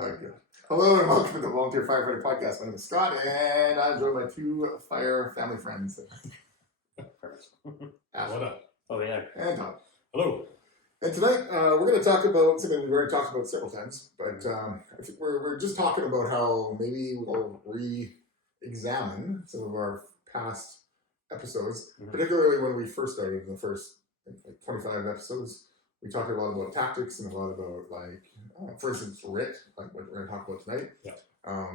Okay. Hello and welcome to the Volunteer Firefighter Podcast. My name is Scott and I'm joined by two fire family friends. Perfect. What up? Oh, yeah. And Tom. Hello. And tonight we're going to talk about something we've already talked about several times, but I think we're just talking about how maybe we'll re-examine some of our past episodes, particularly when we first started in the first like 25 episodes. We talked a lot about tactics and a lot about, like, for instance, RIT, like what we're going to talk about tonight. Yeah.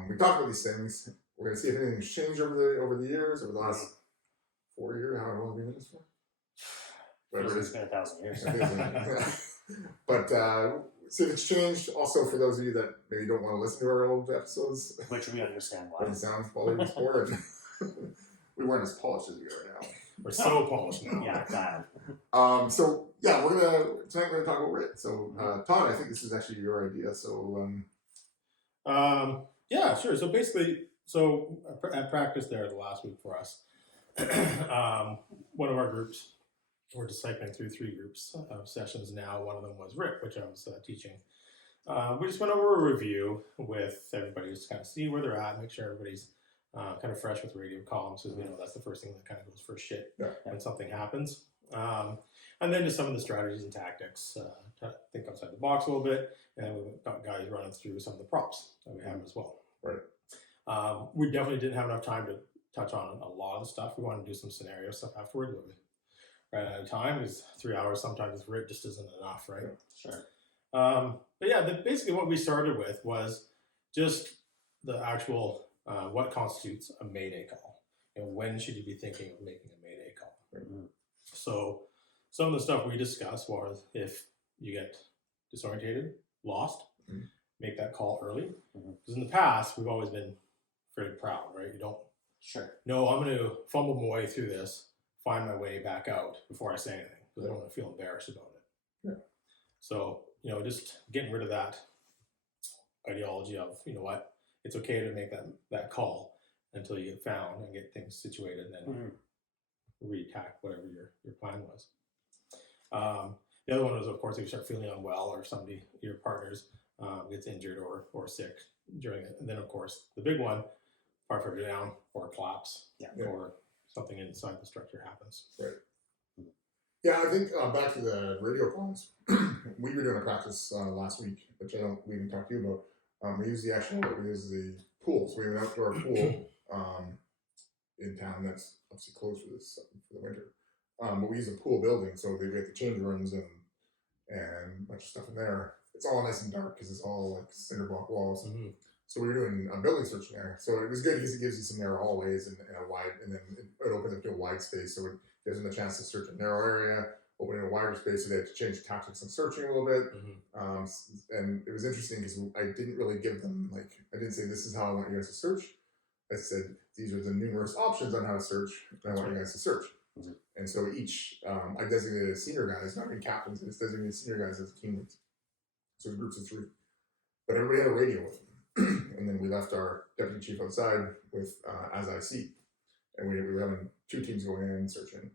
We talked about these things. We're going to see if anything's changed over the years, over the last 4 years, however long we've been in this for. It's been 1,000 years. But see if it's changed. Also, for those of you that maybe don't want to listen to our old episodes, Which we understand why. it sounds quality before, and we weren't as polished as we are now. We're so polished now. Yeah, glad. So yeah, tonight we're gonna talk about RIT. So Todd, I think this is actually your idea. So yeah, sure. So basically, at practice there the last week for us, one of our groups, we're just cycling through 3 groups of sessions now. One of them was RIT, which I was teaching. We just went over a review with everybody just kind of see where they're at, make sure everybody's kind of fresh with radio comms, because we know that's the first thing that kind of goes first shit when something happens. And then just some of the strategies and tactics, to think outside the box a little bit, and we've got guys running through some of the props that we have as well. Right. We definitely didn't have enough time to touch on a lot of the stuff. We wanted to do some scenario stuff afterwards, but we ran out of time because 3 hours sometimes with RIT just isn't enough, right? Sure. But yeah, basically what we started with was just the actual what constitutes a mayday call, and when should you be thinking of making a mayday call. So some of the stuff we discussed was if you get disorientated, lost, make that call early. Because in the past, we've always been very proud, right? You don't no, I'm going to fumble my way through this, find my way back out before I say anything, because I don't want to feel embarrassed about it. Yeah. So, just getting rid of that ideology of, you know what, it's okay to make that call until you get found and get things situated, and then re-attack whatever your plan was. The other one was, of course, if you start feeling unwell or somebody, your partners, gets injured or sick during it. And then, of course, the big one, firefighter down or collapse or something inside the structure happens. Right. Yeah, I think back to the radio comms, we were doing a practice last week, which we didn't talk to you about. We use the pool. So we have an outdoor pool in town that's obviously closed for the winter. But we use a pool building, so we have the change rooms and a bunch of stuff in there. It's all nice and dark because it's all like cinder block walls. So we were doing a building search in there. So it was good because it gives you some narrow hallways and a wide, and then it opens up to a wide space. So it gives them a chance to search a narrow area, open in a wider space, so they had to change tactics and searching a little bit. And it was interesting because I didn't really give them, I didn't say, this is how I want you guys to search. I said, these are the numerous options on how to search, and I want you guys to search. And so each, I designated senior guys, not even captains, I just designated senior guys as team leads. So the groups of 3. But everybody had a radio with them. And then we left our deputy chief outside with as I see. And we were having 2 teams going in and searching.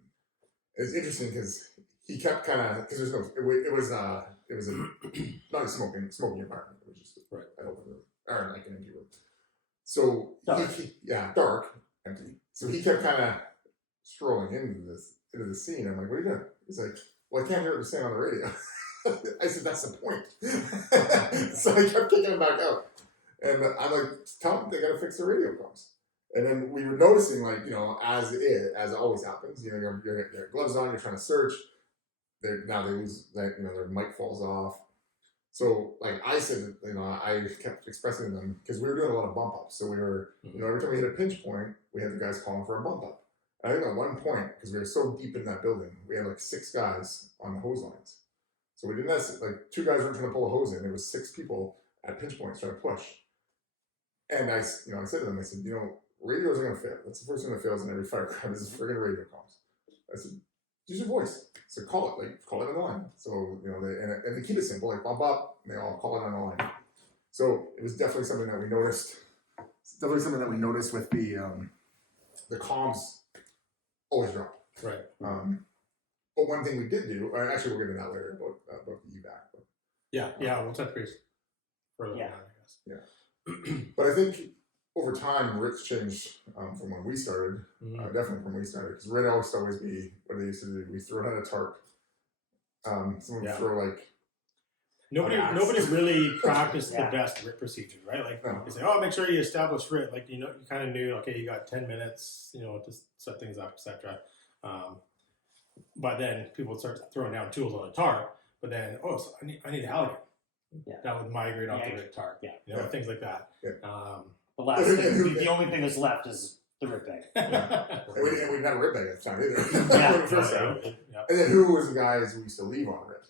It's interesting because he kept kind of, because there's no, it was a not a smoking environment. It was just an open room, or like an empty room. So dark, empty. So he kept kind of strolling into the scene. I'm like, what are you doing? He's like, well, I can't hear what you're saying on the radio. I said, that's the point. So I kept kicking him back out. And I'm like, tell them they got to fix the radio comms. And then we were noticing, as it always happens, you have gloves on, you're trying to search. Now they lose, their mic falls off. So, I said, I kept expressing to them, because we were doing a lot of bump ups. So we were, every time we hit a pinch point, we had the guys calling for a bump up. And I think at one point, because we were so deep in that building, we had 6 guys on the hose lines. So we didn't have, 2 guys were trying to pull a hose in. There was 6 people at pinch points trying to push. And I said to them, radios are going to fail. That's the first thing that fails in every firefight is friggin' radio comms. I said, use your voice. So call it on the line. So, and they keep it simple, bump up, and they all call it on the line. So it was definitely something that we noticed. It's definitely something that we noticed with the comms always drop. Right. But one thing we did do, actually we'll get into that later about the evac. Yeah, we'll touch base further on that, I guess. is. But I think over time, RIT's changed from when we started. Mhm. Definitely from when we started, because RIT used to always be what they used to do. We throw out a tarp. Someone would Yeah. throw like Nobody an axe. nobody really practiced Yeah. the best RIT procedures, right? Like No. you say, oh, make sure you establish RIT. Like you kind of knew, okay, you got 10 minutes, to set things up, etc. But then people would start throwing down tools on a tarp. But then, so I need a halligan. Yeah. That would migrate off the Yeah. RIT tarp. Yeah. Things like that. Yeah. The last thing, the only thing that's left is the RIT bag. And we didn't have a RIT bag at the time either. Yeah. When we first started. And then who was the guys we used to leave on RIT?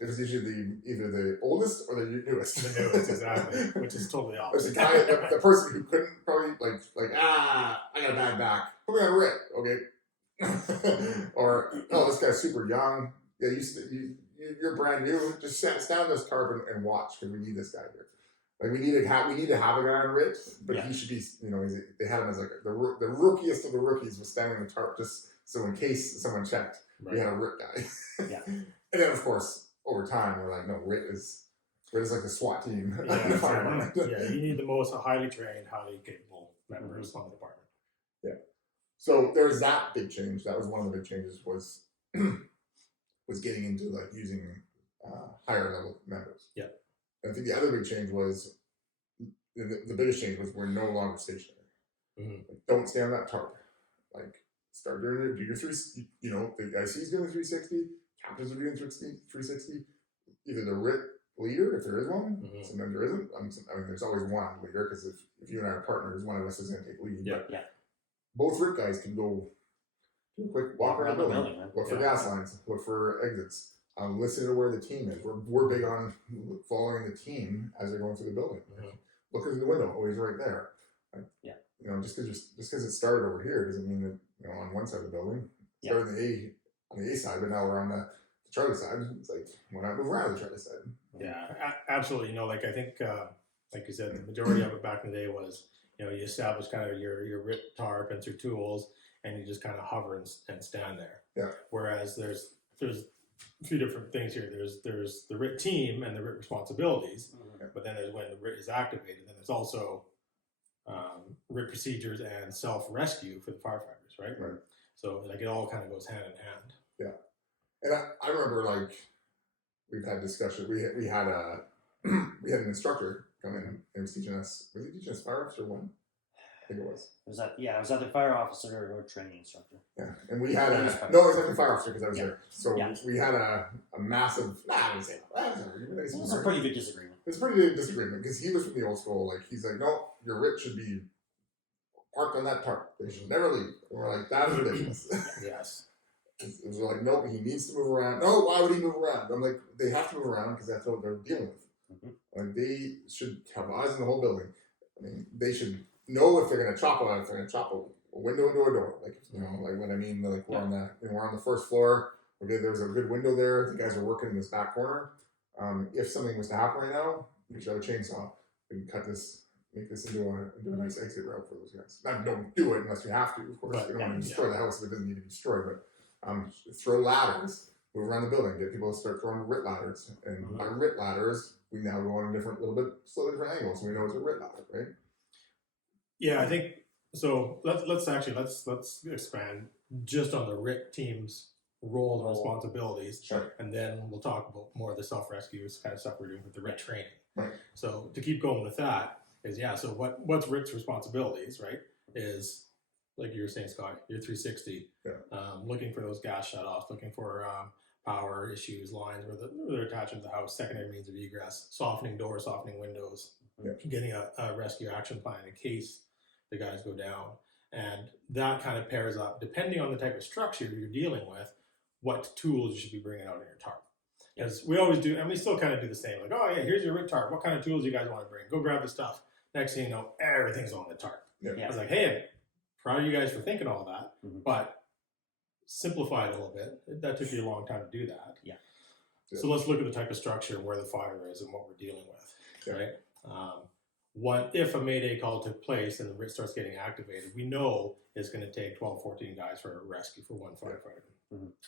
It was usually either the oldest or the newest. The newest, exactly, which is totally There's opposite. the guy, the person who couldn't probably I got a bad back. Put me on RIT, okay? Or this guy's super young. Yeah, you're brand new. Just stand on this tarp and watch because we need this guy here. Like we need to have a guy on RIT, but he should be. They had him as like the rookiest of the rookies was standing on the tarp just so in case someone checked, we had a RIT guy. Yeah. And then of course over time we're like, no, RIT is like the SWAT team. Yeah, you need the most highly trained, highly capable members on the department. Yeah. So there was that big change. That was one of the big changes was getting into like using higher level members. Yeah. And I think the other big change was the biggest change was we're no longer stationary. Like, don't stay on that tarp. Like start doing it. Do your the IC is doing 360. Captains are doing 360. Either the RIT leader, if there is one. Sometimes there isn't. There's always one leader because if you and I are partners, one of us is going to take lead. Yeah. But both RIT guys can go do a quick walk around the building, look for gas lines, look for exits, listen to where the team is. We're big on following the team as they're going through the building. Look through the window, always right there. Just because it started over here doesn't mean that on one side of the building, it started on the A side, but now we're on the Charlie side. It's like why not move around the Charlie side? Yeah, absolutely. I think like you said, the majority of it back in the day was you establish kind of your RIT tarp and your tools, and you just kind of hover and stand there. Yeah. Whereas there's a few different things here. There's the RIT team and the RIT responsibilities, but then there's when the RIT is activated. Then there's also RIT procedures and self-rescue for the firefighters, right? Right. So like it all kind of goes hand in hand. Yeah. And I remember like we've had discussion. We had an instructor come in and was teaching us. Was he teaching us fire officer one? I think it was. Was either fire officer or training instructor. Yeah, and we had it was like a fire officer because I was there. So we had a massive. I wouldn't say it was a pretty good disagreement. It was a pretty good disagreement because he was from the old school. Like he's like, no, your RIT should be parked on that tarp. They should never leave. And we're like, that is ridiculous. Yes. It was like, nope, he needs to move around. No, why would he move around? I'm like, they have to move around because that's what they're dealing with. Like they should have eyes in the whole building. I mean, they should know if they're going to chop a window into a door. Like like what I mean. Like we're on the first floor. Okay, there's a good window there. The guys are working in this back corner. If something was to happen right now, we should have a chainsaw. We can cut this. Make this into a nice exit route for those guys. Now, don't do it unless you have to, of course. You don't want to destroy the house if it doesn't need to be destroyed, but throw ladders, move around the building, get people to start throwing RIT ladders. And by RIT ladders, we now go on a slightly different angles, so we know it's a RIT ladder, right? Yeah, I think so. Let's expand just on the RIT team's roles and responsibilities, and then we'll talk about more of the self-rescue kind of stuff we're doing with the RIT training. Right. So to keep going with that is so what's RIT's responsibilities, right? Is like you were saying, Scott, your 360, looking for those gas shutoffs, looking for power issues, lines where they're attaching to the house, secondary means of egress, softening doors, softening windows, getting a rescue action plan in case the guys go down. And that kind of pairs up, depending on the type of structure you're dealing with, what tools you should be bringing out in your tarp. Because we always do, and we still kind of do the same. Like, oh yeah, here's your RIT tarp. What kind of tools do you guys want to bring? Go grab the stuff. Next thing you know, everything's on the tarp. I was like, hey, I'm proud of you guys for thinking all that, but simplify it a little bit. That took you a long time to do that. So let's look at the type of structure, where the fire is, and what we're dealing with, right? What if a Mayday call took place and the RIT starts getting activated? We know it's going to take 12, 14 guys for a rescue for one firefighter.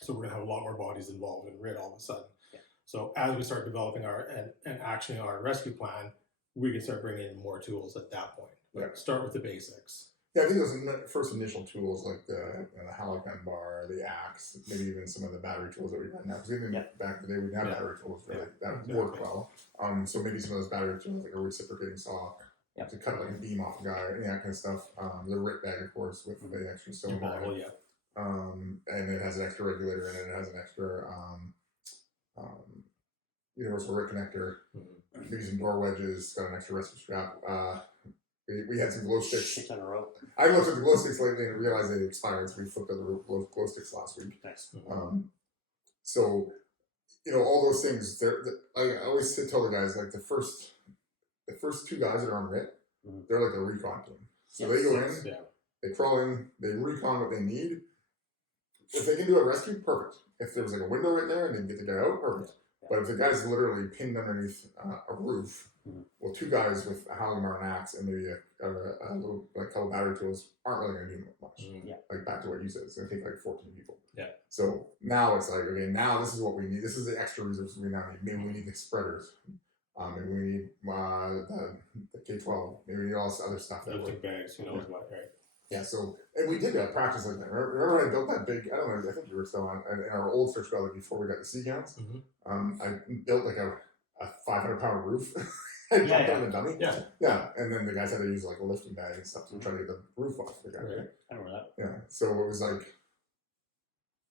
So we're going to have a lot more bodies involved in RIT all of a sudden. So as we start developing and actioning our rescue plan, we can start bringing in more tools at that point. But start with the basics. Yeah, I think those first initial tools like the Halican bar, the axe, maybe even some of the battery tools that we have now. Because even back in the day, we didn't have battery tools really that worked well. So maybe some of those battery tools like a reciprocating saw to cut like a beam off a guy, any that kind of stuff. The RIT bag, of course, with the extra stone bottle. And it has an extra regulator in it. It has an extra universal RIT connector. Using door wedges, got an extra rescue strap. We had some glow sticks. Shit on a rope. I looked at the glow sticks lately and realized they expired, so we flipped out the glow sticks last week. Nice. So, all those things. I always tell the guys like the first 2 guys that are on RIT, they're like a recon team. So they go in, they crawl in, they recon what they need. If they can do a rescue, perfect. If there was like a window right there and they can get the guy out, perfect. But if the guy's literally pinned underneath a roof, well, 2 guys with a Howling bar and axe and maybe a little like couple battery tools aren't really going to do much. Like back to what you said, it's going to take like 14 people. So now it's like, okay, now this is what we need. This is the extra resources we now need. Maybe we need the spreaders. Maybe we need the K-12. Maybe we need all this other stuff. Lifting bags, what, right? Yeah, so, and we did practice like that. Remember when I built that big, I don't know, I think you were still on, in our old search building before we got the sea gowns. I built like a 500-pound roof. I dropped on the dummy. Yeah, and then the guys had to use like a lifting bag and stuff to try to get the roof off the guy. Right? I remember that. Yeah, so it was like,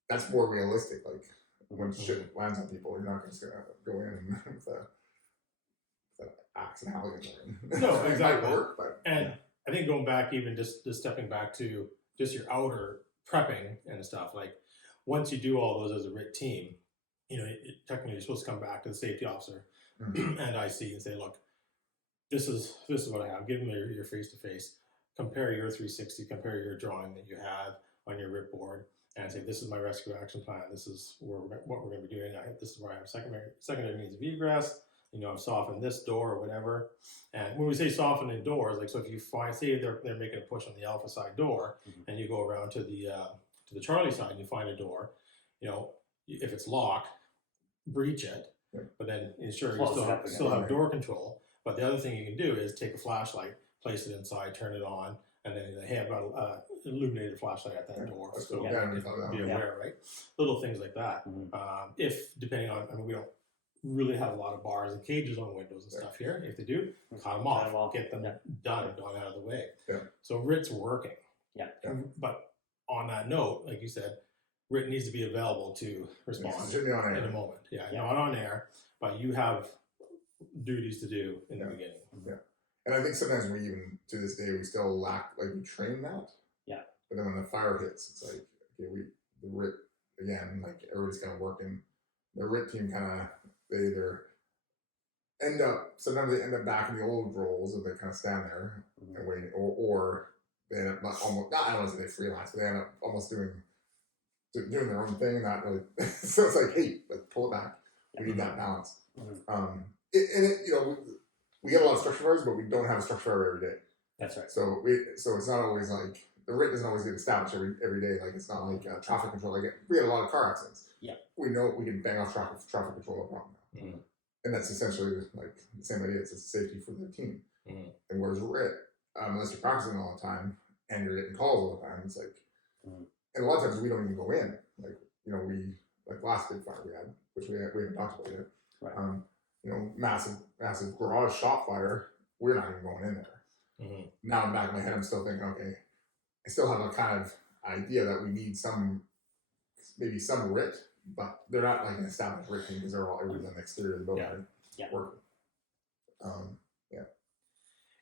that's more realistic. Like, when shit lands on people, you're not just going to go in with the axe and halligan. No, exactly. It might work, but. And I think going back, even just stepping back to just your outer prepping and stuff, like once you do all those as a RIT team, technically you're supposed to come back to the safety officer and IC and say, look, this is what I have. Give them your face-to-face. Compare your 360, compare your drawing that you have on your RIT board and say, this is my rescue action plan. This is what we're going to be doing. This is where I have secondary means of egress. I've softened this door or whatever. And when we say softening doors, like, so if you say they're making a push on the alpha side door and you go around to the Charlie side and you find a door, if it's locked, breach it, but then ensure you still have door control. But the other thing you can do is take a flashlight, place it inside, turn it on, and then they have an illuminated flashlight at that door. So be aware, right? Little things like that. If, depending on, we don't really have a lot of bars and cages on windows and stuff here. If they do, cut them off, get them done and gone out of the way. So RIT's working. But on that note, like you said, RIT needs to be available to respond in a moment. Not on air, but you have duties to do in the beginning. And I think sometimes we even, to this day, we still lack, like, we train that. But then when the fire hits, it's like, okay, the RIT, again, like, everybody's kind of working. The RIT team kind of, they either sometimes they end up back in the old roles and they kind of stand there and wait, or they end up I don't want to say they freelance, but they end up almost doing their own thing and not really. So it's like, hey, like, pull it back. We need that balance. We get a lot of structure fires, but we don't have a structure fire every day. That's right. So it's not always like the RIT doesn't always get established every day. Like, it's not like traffic control. Like, we had a lot of car accidents. We know we can bang off traffic control, no problem. And that's essentially like the same idea. It's safety for the team. And whereas RIT, unless you're practicing all the time and you're getting calls all the time, it's like, and a lot of times we don't even go in. Like, like last big fire we had, which we haven't talked about yet. Right. Massive garage shop fire. We're not even going in there. Now in the back of my head, I'm still thinking, okay, I still have a kind of idea that we need maybe some RIT, but they're not like an established RIT team because they're all everything on the exterior of the building working.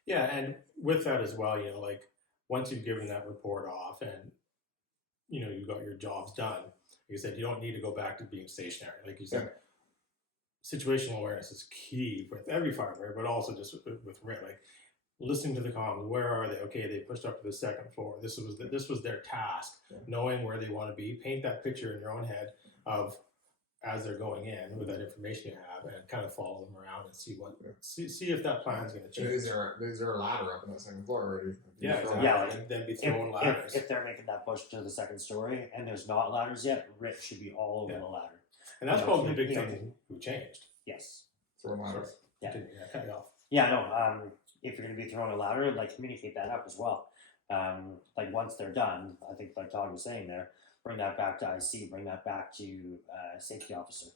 And with that as well, like once you've given that report off and you've got your jobs done, like you said, you don't need to go back to being stationary. Like you said, situational awareness is key with every firefighter, but also just with RIT. Like listening to the comms, where are they? Okay, they pushed up to the second floor. This was their task. Knowing where they want to be, paint that picture in your own head of as they're going in with that information you have, and kind of follow them around and see if that plan is going to change. Is there a ladder up on the second floor already? And then be throwing ladders. If they're making that push to the second story and there's not ladders yet, RIT should be all over the ladder. And that's probably the big thing who changed. Yes. Throwing ladders. Cut you off. Yeah, no. If you're going to be throwing a ladder, like communicate that up as well. Like once they're done, I think like Todd was saying there, bring that back to IC, bring that back to safety officer.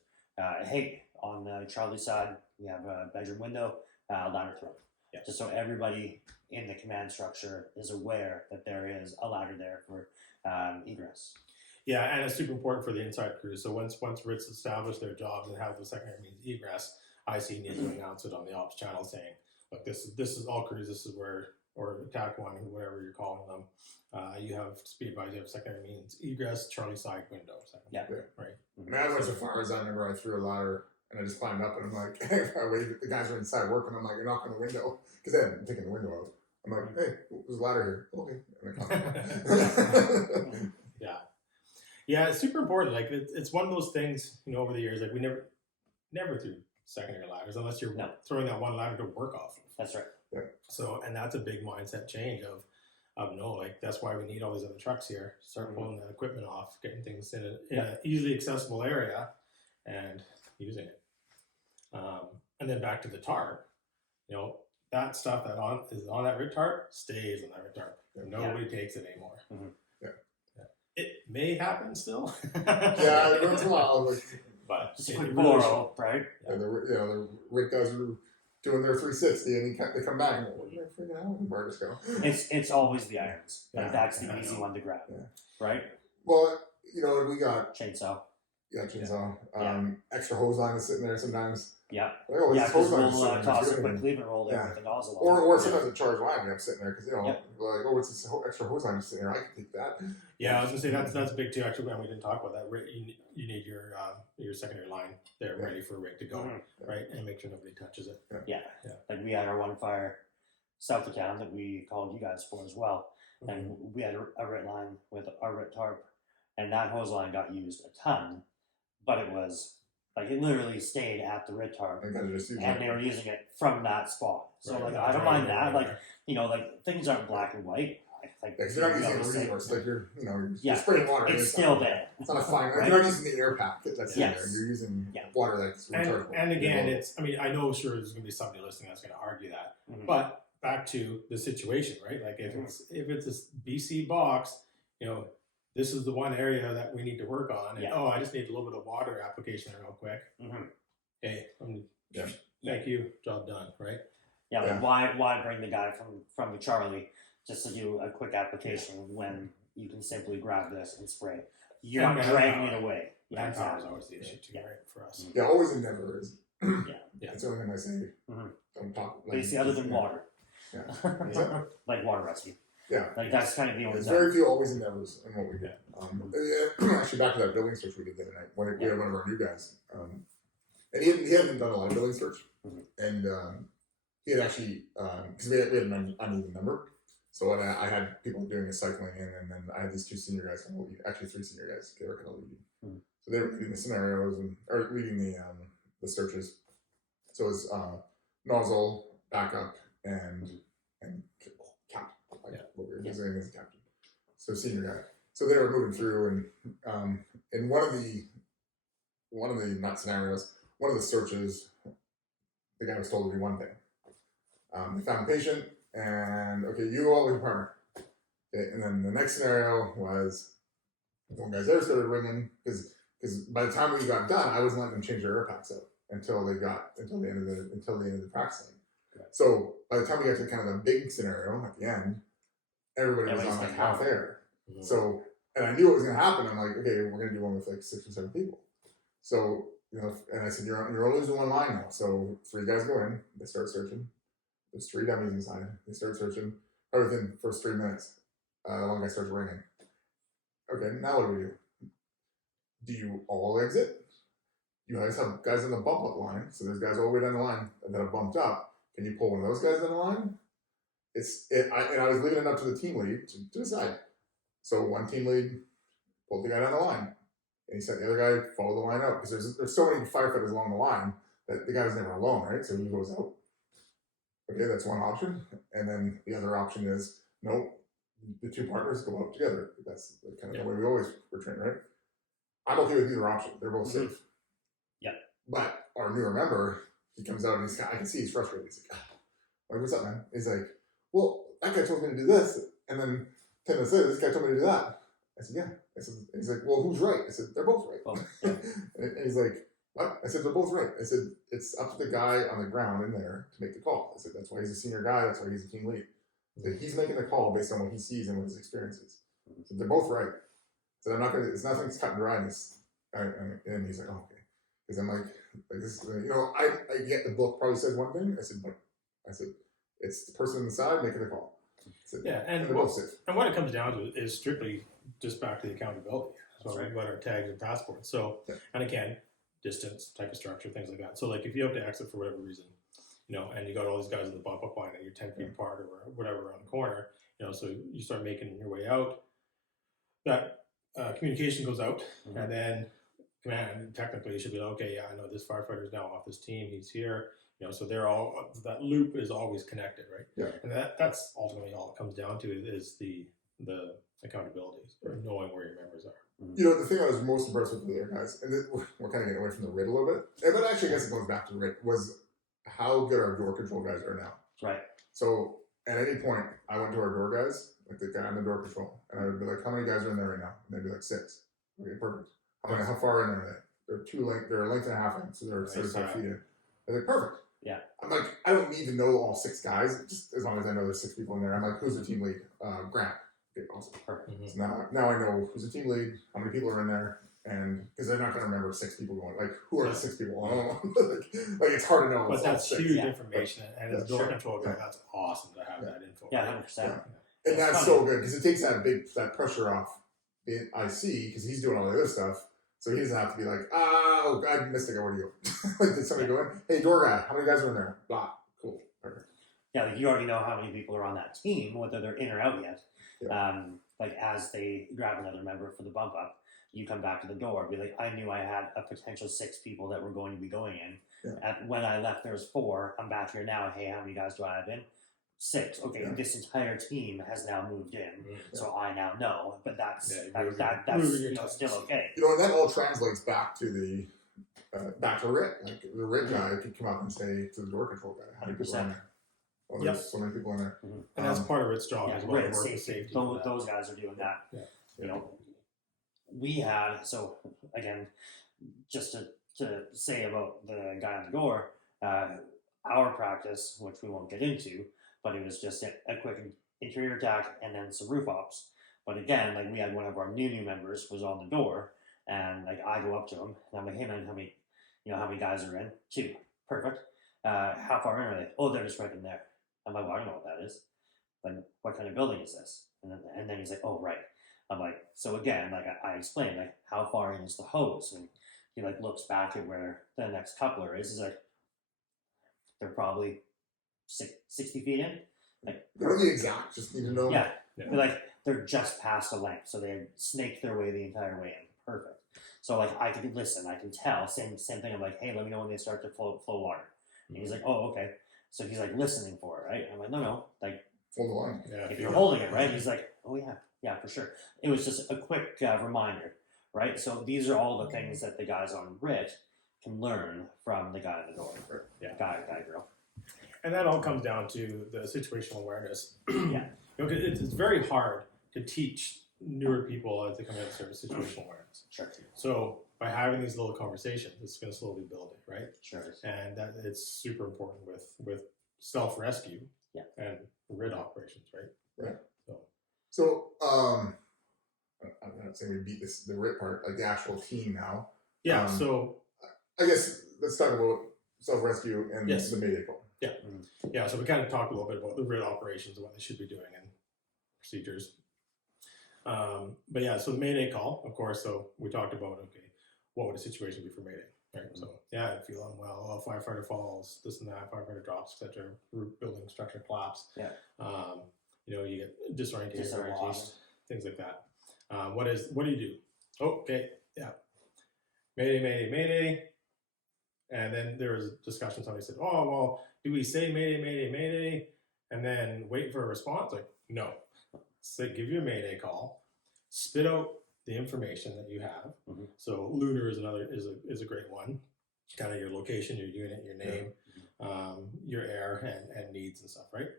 Hey, on Charlie's side, we have a bedroom window, ladder throw. Yeah. Just so everybody in the command structure is aware that there is a ladder there for egress. Yeah, and it's super important for the inside crews. So once RITs establish their jobs and have the secondary means egress, IC needs to announce it on the ops channel saying, look, this is all crews, this is where, or attack one, whatever you're calling them, you have speed advice, you have secondary means egress, Charlie side window. Yeah. Right. I mean, I went so far as I remember I threw a ladder and I just climbed up and I'm like, I waited, the guys were inside working. I'm like, you're knocking the window because I'm taking the window out. I'm like, hey, there's a ladder here. Okay. And I Yeah, it's super important. Like it's one of those things, over the years, like we never threw secondary ladders unless you're throwing that one ladder to work off of. That's right. Yeah. So, and that's a big mindset change of no, like that's why we need all these other trucks here. Start pulling that equipment off, getting things in an easily accessible area, and using it. And then back to the tarp, that stuff that is on that RIT tarp stays on that RIT tarp. Nobody takes it anymore. Mm-hmm. It may happen still. yeah, it runs a while. But just a quick borrow, right? Yeah, the RIT guys are doing their 360 and they come back and where did I freaking hell did Marcus go? It's always the irons. Like Yeah, that's the easy one to grab. Yeah. Right? Well, we got Chainsaw. chainsaw. Extra hose line is sitting there sometimes. Yeah. Like, oh, Yeah, this hose because line is we'll sitting there. toss a quick cleave and roll there Yeah. with the nozzle Or sometimes a charged line we have sitting there because Yep. like, oh, what's this extra hose line sitting there? I can take that. yeah, I was gonna say that's big too. Actually, when we didn't talk about that, you need your secondary line there ready for rig to go, right, and make sure nobody touches it. Yeah. Like we had our one fire south of town that we called you guys for as well, and we had a RIT line with our RIT tarp, and that hose line got used a ton, but it was like it literally stayed at the RIT tarp, And guys are just using and they were using it from that spot. So like I don't mind that. Like like things aren't black and white. Like because you're not using a resource, like you're spraying water. It's still there. It's not a fine. Right? You're not using the air pack that's in there. Yes. You're using water that's rechargeable. And again, I know sure there's gonna be somebody listening that's gonna argue that, but back to the situation, right? Like if it's a BC box, this is the one area that we need to work on, and I just need a little bit of water application there real quick. Hey, thank you, job done, right? Yeah, like why bring the guy from the Charlie just to do a quick application when you can simply grab this and spray? You're not dragging it away. Manpower is always the issue too, right, for us. Yeah, always and never is. Yeah. That's the only thing I say. Don't talk. Basically, other than water. Yeah. Like water rescue. Yeah. Like that's kind of the only There's thing. very few always and nevers in what we do. Actually, back to that building search we did the other night. We had one of our new guys, and he hadn't done a lot of building search, and he had actually because we had an uneven number. So I had people doing the cycling in, and then I had these two senior guys, actually three senior guys. They were kind of leading. So they were leading the scenarios or leading the searches. So it was nozzle, backup, and cap. Like what we were doing as a captain. So senior guy. So they were moving through, and in one of the not scenarios, one of the searches, the guy was told to do one thing. They found a patient, and okay, you all the partner. Okay, and then the next scenario was one guy's there started ringing because by the time we got done, I wasn't letting them change their air packs out until the end of the practicing. So by the time we got to kind of the big scenario at the end, everybody was on like half air. So, and I knew what was going to happen. I'm like, okay, we're going to do one with like 6 or 7 people. So, and I said, you're only losing one line now. So 3 guys go in, they start searching. There's 3 dummies inside. They start searching. Probably within the first 3 minutes, one guy starts ringing. Okay, now what do we do? Do you all exit? You guys have guys on the bump up line. So there's guys all the way down the line that have bumped up. Can you pull one of those guys down the line? I was leaving it up to the team lead to decide. So one team lead pulled the guy down the line, and he said the other guy follow the line out because there's so many firefighters along the line that the guy was never alone, right? So he goes out. Okay, that's one option, and then the other option is no, the 2 partners go out together. That's kind of the way we always were trained, right? I'm okay with either option. They're both safe. Yeah. But our newer member, he comes out and I can see he's frustrated. He's like, Like, what's up, man? He's like, well, that guy told me to do this, and then 10 minutes later, this guy told me to do that. I said, yeah. I said, he's like, well, who's right? I said, they're both right. Both, yeah. And he's like, what? I said, they're both right. I said, it's up to the guy on the ground in there to make the call. I said, that's why he's a senior guy. That's why he's a team lead. I said, he's making the call based on what he sees and what his experience is. I said, they're both right. I said, I'm not gonna. It's nothing's cut and dry. And he's like, oh, okay. Because I'm like this. I get the book probably says one thing. I said, it's the person on the side making the call. I said, Yeah, and they're both safe. and what it comes down to is strictly just back to the accountability. So That's right. we've got our tags and passports. So, Yeah. and again, distance, type of structure, things like that. So, like if you have to exit for whatever reason, and you got all these guys in the bump up line and you're 10 feet apart or whatever around the corner, so you start making your way out. That communication goes out, Mhm. and then command technically should be like, okay, yeah, I know this firefighter is now off this team. He's here. So they're all, that loop is always connected, right? Yeah. And that's ultimately all it comes down to is the accountability, or knowing where your members are. The thing I was most impressed with the other guys, and we're kind of getting away from the RIT a little bit, but actually I guess it goes back to the RIT, was how good our door control guys are now. Right. So at any point, I went to our door guys, like the guy on the door control, and I would be like, how many guys are in there right now? And they'd be like 6. Okay, perfect. How far in are they? They're a length and a half in, so they're 35 feet in. I was like, perfect. Yeah. I'm like, I don't need to know all 6 guys, just as long as I know there's 6 people in there. I'm like, who's the team lead? Grant. Okay, awesome. Perfect. So now I know who's the team lead, how many people are in there, and because they're not going to remember 6 people going, like, who are the 6 people? I don't know. like it's hard to know. But that's huge Yeah. information, and as a door control guy, that's awesome to have that info. Yeah, right? 100%. And that's so good because it takes that pressure off the IC because he's doing all the other stuff. So he doesn't have to be like, oh, I missed a guy, where do you go? Like, did somebody go in? Hey, door guy, how many guys are in there? Blah. Cool. Perfect. Yeah, like you already know how many people are on that team, whether they're in or out yet. Yeah. Like as they grab another member for the bump up, you come back to the door, be like, I knew I had a potential 6 people that were going to be going in. Yeah. When I left, there was 4. I'm back here now. Hey, how many guys do I have in? 6. Okay, Yeah. this entire team has now moved in, Yeah. so I now know. But that's moving your that's still toes. okay. And that all translates back to the RIT. Like the RIT guy could come up and say to the door control guy, how many people are in there? Well, there's so many people in there. And that's part of its job Yeah, as well. right, to work with safety. safety. for that. Those guys are doing that. Yeah. We had, so again, just to say about the guy on the door, our practice, which we won't get into, but it was just a quick interior attack and then some roof ops. But again, like we had one of our new members was on the door, and like I go up to him and I'm like, hey man, how many guys are in? 2. Perfect. How far in are they? Oh, they're just right in there. I'm like, well, I don't know what that is. Like, what kind of building is this? And then he's like, oh, right. I'm like, so again, like I explained, like how far in is the hose? And he like looks back at where the next coupler is. He's like, they're probably 60 feet in. Like, They're really exact, just need to know. yeah. Yeah. They're just past a length, so they snaked their way the entire way in. Perfect. So like I can listen, I can tell. Same thing. I'm like, hey, let me know when they start to flow water. And he's like, oh, okay. So he's like listening for it, right? And I'm like, no, like Hold the line. Yeah, if you're holding it, right? He's like, oh yeah, for sure. It was just a quick reminder, right? So these are all the things that the guys on RIT can learn from the guy at the door. Yeah. Guy, girl. And that all comes down to the situational awareness. Yeah. 'Cause it's very hard to teach newer people as they come into service situational awareness. Sure. So by having these little conversations, it's going to slowly build it, right? Sure. And that it's super important with self rescue. Yeah. And RIT operations, right? So I'm not saying we beat the RIT part, like the actual team now. Yeah. Um, So I guess let's talk about self-rescue and Yes. the Mayday call. yeah, so we kind of talked a little bit about the RIT operations and what they should be doing and procedures. But yeah, so the Mayday call, of course. So we talked about, okay, what would a situation be for Mayday, right? So yeah, I feel unwell, firefighter falls, this and that, firefighter drops, etc. Roof building structure collapse. Yeah. You get disoriented, Disorientation. lost, things like that. What do you do? Oh, okay, yeah. Mayday. And then there was a discussion, somebody said, oh, well, do we say Mayday, and then wait for a response? Like, no. Say, give you a Mayday call, spit out the information that you have. Mhm. So Lunar is a great one. kind of your location, your unit, your name, your air and needs and stuff, right?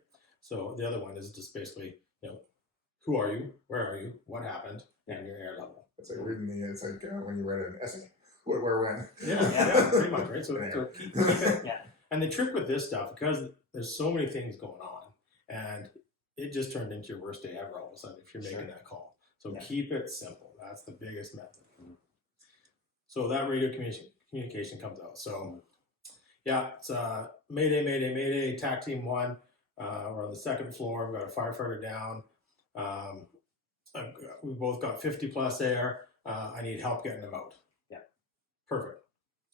So the other one is just basically, who are you, where are you, what happened, and your air level. It's like reading it's like when you write an essay, what, where, when. Yeah, pretty much, right? So keep it. Yeah. And the trick with this stuff, because there's so many things going on, and it just turned into your worst day ever all of a sudden if you're making that call. So keep it simple. That's the biggest method. So that radio communication comes out. So yeah, it's Mayday, Mayday, Mayday, TAC Team 1. We're on the second floor. We've got a firefighter down. We both got 50 plus air. I need help getting them out. Yeah. Perfect.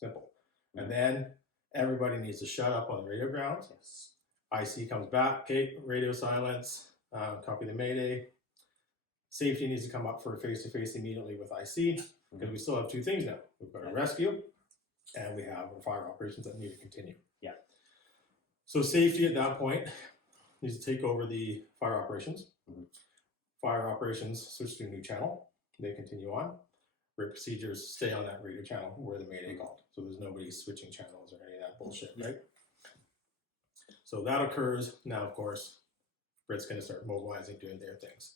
Simple. And then everybody needs to shut up on the radio ground. Yes. IC comes back. Okay, radio silence. Copy the Mayday. Safety needs to come up for a face-to-face immediately with IC because we still have two things now. We've got a rescue and we have our fire operations that need to continue. Yeah. So safety at that point needs to take over the fire operations. Fire operations switch to a new channel. They continue on. RIT procedures stay on that radio channel where the Mayday called. So there's nobody switching channels or any of that bullshit, right? So that occurs. Now, of course, RIT's going to start mobilizing, doing their things.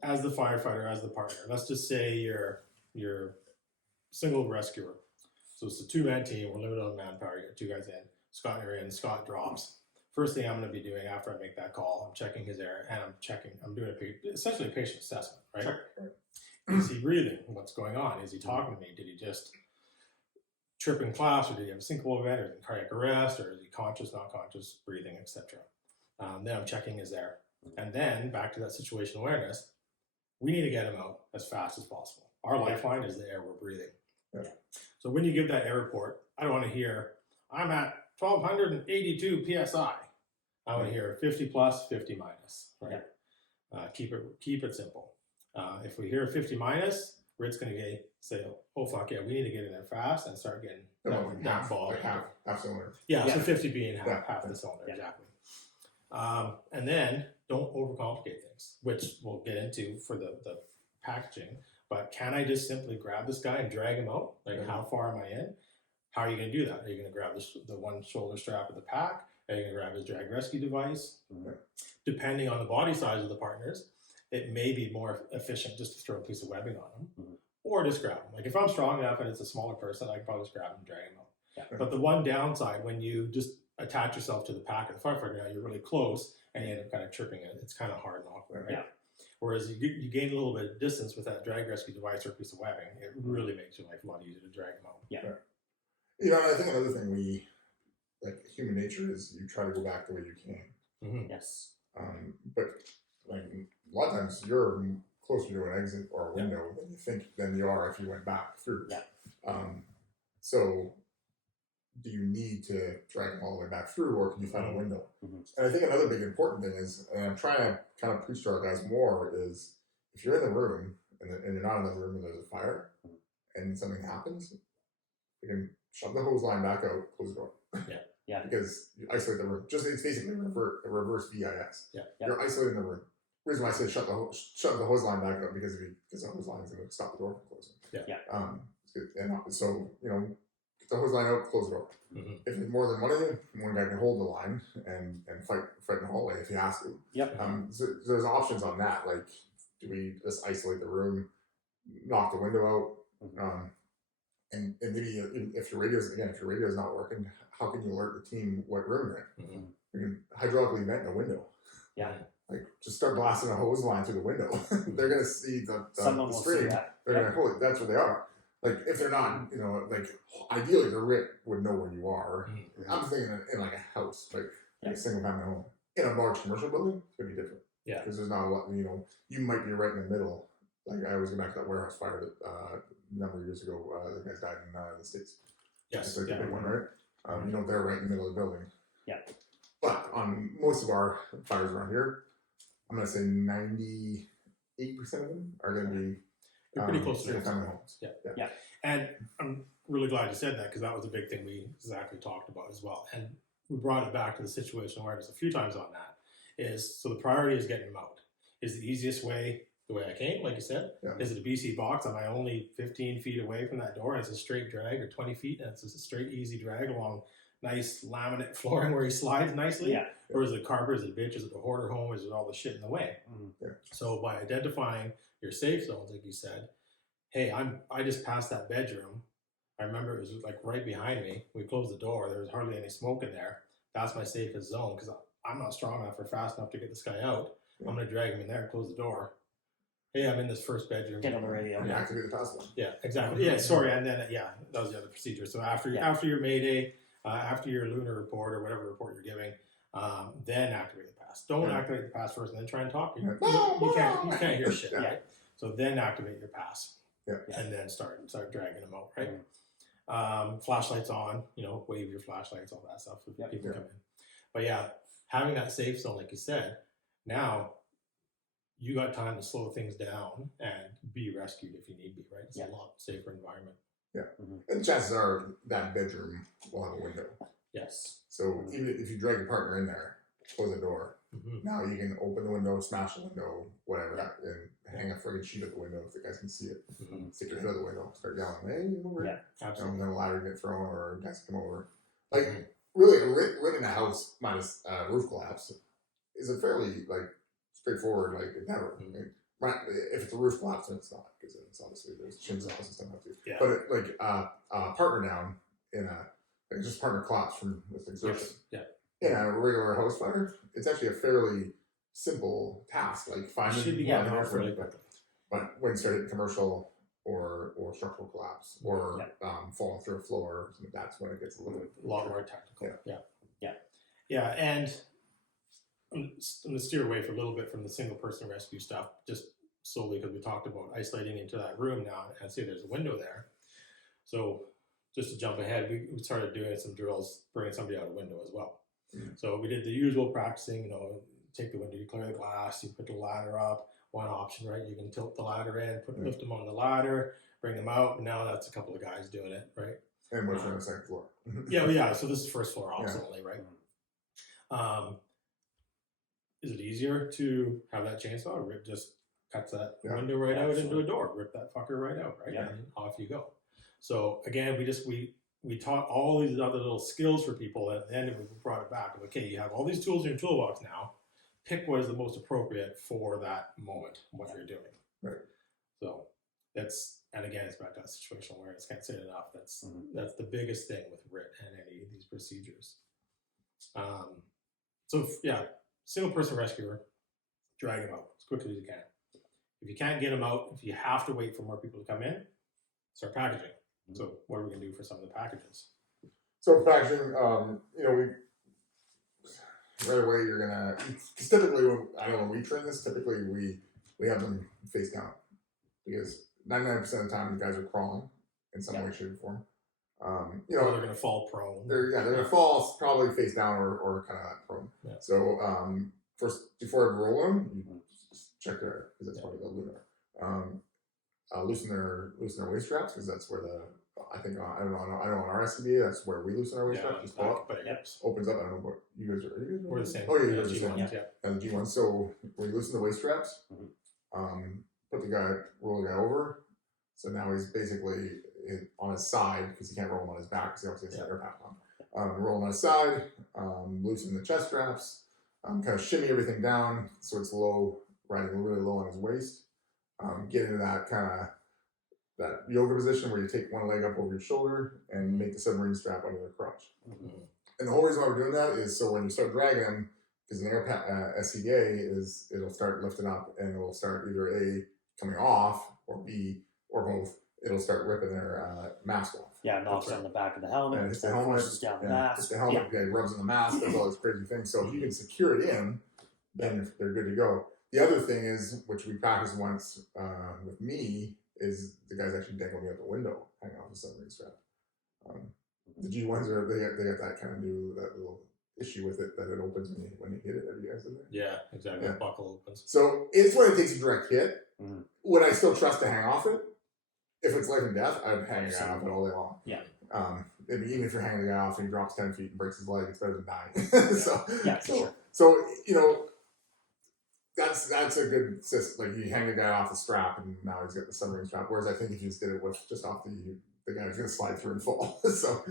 As the firefighter, as the partner, let's just say you're single rescuer. So it's a two-man team. We're limited on manpower. You got two guys in. Scott, you're in. Scott drops. First thing I'm going to be doing after I make that call, I'm checking his air, and I'm doing essentially a patient assessment, right? Sure. Is he breathing? What's going on? Is he talking to me? Did he just trip in class, or did he have a syncopal event, or is he cardiac arrest, or is he conscious, not conscious, breathing, etc. Then I'm checking his air, and then back to that situational awareness. We need to get him out as fast as possible. Our lifeline is the air we're breathing. Yeah. So when you give that air report, I don't want to hear, I'm at 1282 PSI. I want to hear 50 plus, 50 minus, right? Keep it simple. If we hear 50 minus, RIT's going to say, oh fuck yeah, we need to get in there fast and start getting that ball. Like half cylinder. Yeah, so 50 being half the cylinder, Yeah. exactly. And then don't overcomplicate things, which we'll get into for the packaging. But can I just simply grab this guy and drag him out? Like, how far am I in? How are you going to do that? Are you going to grab the one shoulder strap of the pack? Are you going to grab his drag rescue device? Depending on the body size of the partners, it may be more efficient just to throw a piece of webbing on him, or just grab him. Like if I'm strong enough and it's a smaller person, I can probably just grab him and drag him out. Yeah. But the one downside when you just attach yourself to the pack of the firefighter, now you're really close and you end up kind of tripping it. It's kind of hard and awkward, right? Yeah. Whereas you gain a little bit of distance with that drag rescue device or a piece of webbing, it really makes your life a lot easier to drag them out. Yeah. You know, I think another thing like human nature is you try to go back the way you can. Yes. But like a lot of times you're closer to an exit or a window than you are if you went back through. Yeah. So do you need to drag them all the way back through, or can you find a window? And I think another big important thing is, and I'm trying to kind of preach to our guys more, is if you're in the room and you're not in the room and there's a fire and something happens, you can shove the hose line back out, close the door. Yeah. Because you isolate the room. It's basically a reverse VIS. Yeah. You're isolating the room. The reason why I say shut the hose line back up because the hose line is going to stop the door from closing. And so get the hose line out, close the door. If there's more than one of you, one guy can hold the line and fight in the hallway if he has to. Yep. So there's options on that. Like, do we just isolate the room, knock the window out, and maybe if your radio is not working, how can you alert the team what room you're in? You can hydraulically vent the window. Yeah. Like, just start blasting a hose line through the window. They're going to see the stream. See that. They're going to, holy, that's where they are. Like, if they're not, like, ideally the RIT would know where you are. I'm thinking in like a house, like a single family home. In a large commercial building, it's going to be different. Yeah. Because there's not a lot, you might be right in the middle. Like, I always go back to that warehouse fire that a number of years ago, the guys died in the States. Yes. It's like the big one, right? They're right in the middle of the building. Yeah. But on most of our fires around here, I'm going to say 98% of them are going to be You're pretty close to single family homes. Yeah. And I'm really glad you said that because that was a big thing we exactly talked about as well. And we brought it back to the situational awareness a few times on that. So the priority is getting them out. Is the easiest way the way I came, like you said. Yeah. Is it a BC box? Am I only 15 feet away from that door and it's a straight drag, or 20 feet and it's a straight, easy drag along nice laminate flooring where he slides nicely? Yeah. Or is it carpet? Is it a bitch? Is it a hoarder home? Is it all the shit in the way? Yeah. So by identifying your safe zones, like you said, hey, I just passed that bedroom. I remember it was like right behind me. We closed the door. There was hardly any smoke in there. That's my safest zone because I'm not strong enough or fast enough to get this guy out. Yeah. I'm going to drag him in there and close the door. Hey, I'm in this first bedroom. Get on the radio. And activate the pass one. Yeah, exactly. Yeah, sorry. And then, that was the other procedure. So after your Mayday, after your lunar report or whatever report you're giving, then activate the pass. Don't activate the pass first and then try and talk. You can't hear shit, right? So then activate your pass. Yeah. And then start dragging them out, right? Flashlights on, wave your flashlights, all that stuff if people come in. But having that safe zone, like you said, now you got time to slow things down and be rescued if you need be, right? It's a lot safer environment. Yeah. And chances are that bedroom will have a window. Yes. So even if you drag your partner in there, close the door, Mm-hmm. now you can open the window, smash the window, whatever, and hang a friggin' sheet at the window if the guys can see it. Mm-hmm. Stick your head out the window, start yelling, hey, over here. Absolutely. And then a ladder get thrown or guys come over. Like, really, a in a house minus roof collapse is a fairly, straightforward, never. Right, if it's a roof collapse, then it's not, because it's obviously there's chainsaws and stuff out too. Yeah. But partner down in just partner collapse from this exertion. Yeah. In a regular house fire, it's actually a fairly simple task, like finding Should be finding getting off really everything. quickly. But when you start hitting commercial or structural collapse or falling through a floor, that's when it gets a little bit A lot more technical. Yeah. Yeah, and I'm going to steer away for a little bit from the single person rescue stuff, just solely because we talked about isolating into that room now and see there's a window there. So just to jump ahead, we started doing some drills, bringing somebody out a window as well. Mm-hmm. So we did the usual practicing, take the window, you clear the glass, you put the ladder up. One option, right? You can tilt the ladder in, lift them on the ladder, bring them out. And now that's a couple of guys doing it, right? And what's on the second floor? Yeah. So this is first floor ultimately, right? Is it easier to have that chainsaw, or it just cuts that window right out into a door, rip that fucker right out, right? Yeah. And off you go. So again, we taught all these other little skills for people, and then we brought it back. Okay, you have all these tools in your toolbox now. Pick what is the most appropriate for that moment, what you're doing. Right. So and again, it's back to that situational awareness. Can't say it enough. That's the biggest thing with RIT and any of these procedures. Single person rescuer, drag them out as quickly as you can. If you can't get them out, if you have to wait for more people to come in, start packaging. So what are we going to do for some of the packages? So packaging, we right away you're gonna, because typically when we train this, typically we have them face down because 99% of the time the guys are crawling in some way, shape, or form. They're going to fall prone. They're going to fall probably face down or kind of prone. Yeah. So first, before I roll them, you check their, because that's probably the lunar. Loosen their waist straps, because that's where I don't know on our SCBA, that's where we loosen our waist straps. Just pull up, but opens up. I don't know what you guys are. We're the same. Oh yeah, you're the G1s, same. And the G1. So when you loosen the waist straps, roll the guy over. So now he's basically on his side, because he can't roll him on his back because he obviously has the air pack on. Roll him on his side, loosen the chest straps, kind of shimmy everything down so it's low, riding really low on his waist. Get into that kind of that yoga position where you take one leg up over your shoulder and make the submarine strap under the crotch. And the whole reason why we're doing that is so when you start dragging them, because an air SCBA it'll start lifting up and it'll start either A, coming off, or B, or both. It'll start ripping their mask off. Yeah, knocks on the back of the helmet. And it's the helmet. Forces down the mask. It's the helmet. Yeah, rubs on the mask. Does all these crazy things. So if you can secure it in, then they're good to go. The other thing is, which we practiced once with me, is the guys actually dangle me out the window, hang off the submarine strap. The G1s they got that kind of that little issue with it, that it opens when you hit it. Have you guys done that? Yeah, exactly. The buckle opens. So it's when it takes a direct hit. Would I still trust to hang off it? If it's life and death, I'd hang a guy off it all day long. Yeah. Even if you're hanging the guy off and he drops 10 feet and breaks his leg, it's better than dying. So that's a good system. Like you hang a guy off the strap, and now he's got the submarine strap. Whereas I think if you just did it with just off the guy who's going to slide through and fall. So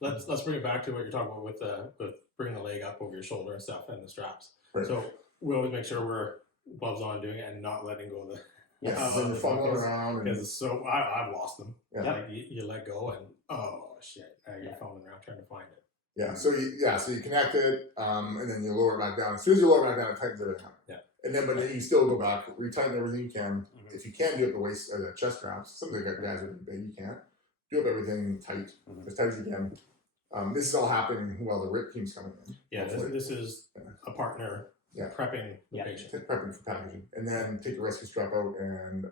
let's bring it back to what you're talking about with bringing the leg up over your shoulder and stuff and the straps. right. So we always make sure we're gloves on doing it and not letting go of the so you're fumbling around. because so I've lost them. Yeah. Like you let go and oh shit, now you're fumbling around trying to find it. Yeah. So you connect it, and then you lower it back down. As soon as you lower it back down, it tightens everything up. Yeah. And then, but then you still go back, retighten everything you can. If you can do it the waist or the chest straps, some of the guys are big, you can't. Do up everything tight, as tight as you can. This is all happening while the RIT team's coming in. Yeah, this is a partner prepping the patient. Prepping for packaging. And then take the rescue strap out and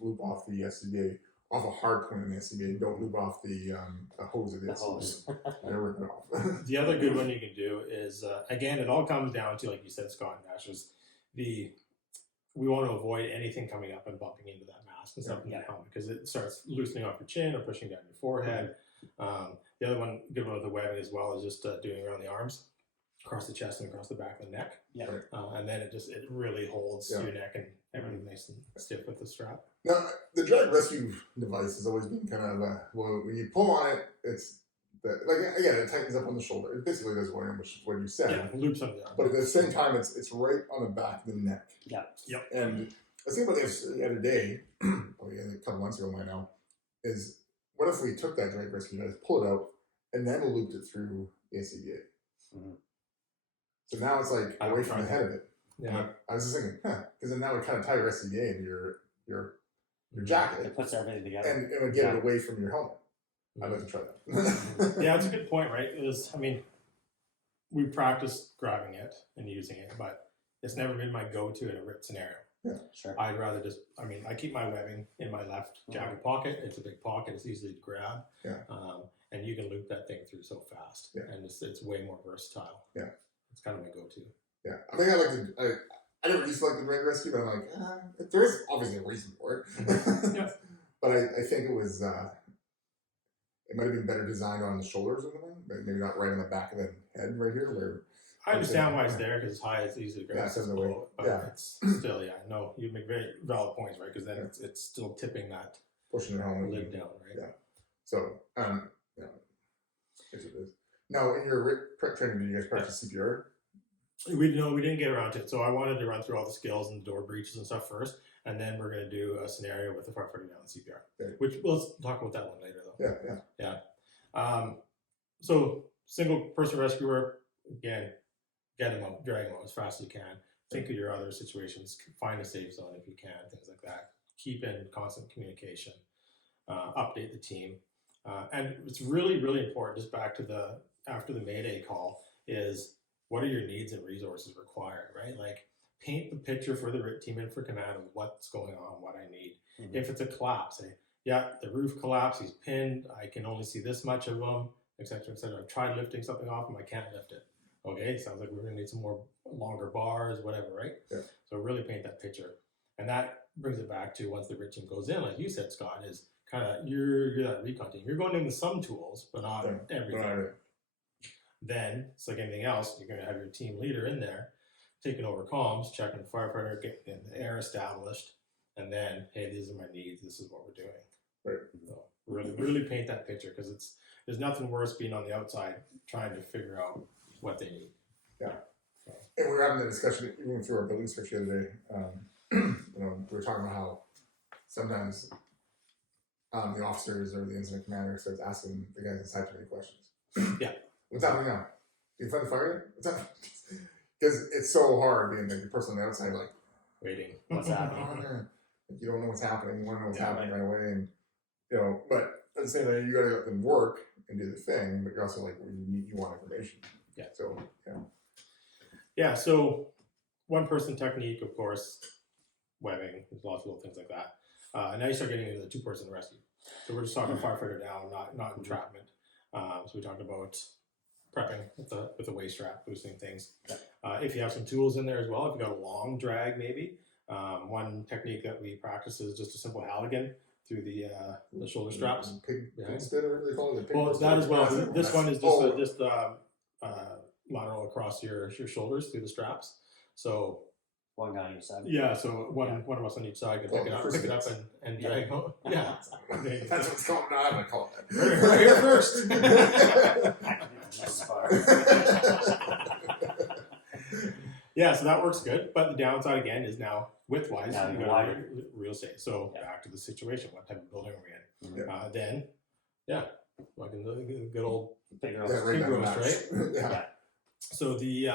loop off the SCBA, off a hard point in the SCBA. Don't loop off the hose of the SCBA. Never rip it off. The other good one you can do is, again, it all comes down to, like you said, Scott and Ash, is we want to avoid anything coming up and bumping into that mask and stuff in that helmet because it starts loosening off your chin or pushing down your forehead. The other one, good one with the webbing as well, is just doing around the arms, across the chest and across the back of the neck. Yeah. And then it really holds your neck and everything nice and stiff with the strap. Now, the drag rescue device has always been kind of well, when you pull on it, it's again, it tightens up on the shoulder. It basically does what you said. Yeah, loops under the arm. But at the same time, it's right on the back of the neck. Yeah. Yep. And I was thinking about this the other day, probably a couple months ago now, is what if we took that drag rescue device, pull it out, and then looped it through the SCBA? Mm-hmm. So now it's like away from the head of it. Yeah. I was just thinking, because then that would kind of tie your SCBA into your jacket. It puts everything together. And it would get it away from your helmet. I'd like to try that. Yeah, it's a good point, right? We practiced grabbing it and using it, but it's never been my go-to in a RIT scenario. Yeah, sure. I'd rather I keep my webbing in my left jacket pocket. It's a big pocket. It's easy to grab. Yeah. And you can loop that thing through so fast. Yeah. And it's way more versatile. Yeah. It's kind of my go-to. Yeah. I think I never used to like the drag rescue, but I'm like, there is obviously a reason for it. Yeah. But I think it was, it might have been better designed on the shoulders or something, but maybe not right on the back of the head right here. Where I understand why it's there because it's high, it's easy to grab. Yeah, it's in the way. But it's still, no, you make very valid points, right? Because then it's still tipping that pushing your helmet lid down, right? Yeah. So, yes, it is. Now, in your RIT training, did you guys practice CPR? We didn't get around to it. So I wanted to run through all the skills and door breaches and stuff first, and then we're going to do a scenario with the firefighter down in CPR. Okay. Which let's talk about that one later, though. Yeah. So single person rescuer, again, get him out, drag him out as fast as you can. Think of your other situations. Find a safe zone if you can. Things like that. Keep in constant communication. Update the team. And it's really, really important, just back to after the Mayday call, is what are your needs and resources required, right? Like, paint the picture for the RIT team and for command of what's going on, what I need. Mm-hmm. If it's a collapse, say, the roof collapsed, he's pinned, I can only see this much of him, etc., etc. I've tried lifting something off him, I can't lift it. Okay, sounds like we're going to need some more longer bars, whatever, right? Yeah. So really paint that picture. And that brings it back to once the RIT team goes in, like you said, Scott, is kind of, you're that recon team. You're going in with some tools, but not everything. Right. Then, it's like anything else, you're going to have your team leader in there, taking over comms, checking the firefighter, getting the air established, and then, hey, these are my needs, this is what we're doing. Right. So really paint that picture, because there's nothing worse being on the outside trying to figure out what they need. Yeah. So. And we were having the discussion even through our building search the other day. We were talking about how sometimes the officers or the incident commander starts asking the guys inside too many questions. Yeah. What's happening now? Did you find the fire yet? What's happening? Because it's so hard being the person on the outside, like, waiting. What's happening? You don't know what's happening. You want to know what's happening right away. And, but at the same time, you got to let them work and do the thing, but you're also like, you want information. Yeah. So, Yeah, so one person technique, of course, webbing, there's lots of little things like that. And now you start getting into the two-person rescue. So we're just talking firefighter down, not entrapment. So we talked about prepping with the waist strap, loosening things. If you have some tools in there as well, if you've got a long drag maybe, one technique that we practice is just a simple Halligan through the shoulder straps. Pig spit, or they call it? Well, that as well. This one is just lateral across your shoulders through the straps. So One guy on each side. Yeah, so one of us on each side can pick it up and drag home. Yeah. That's what it's called. No, I'm gonna call it Right here first. Yeah, so that works good. But the downside again is now width-wise, Now you you're got wider. real estate. So Yeah. back to the situation: what type of building are we in? Yeah. Then, like the good old Bigger Yeah, right pig down the roast, match. right? Yeah. So the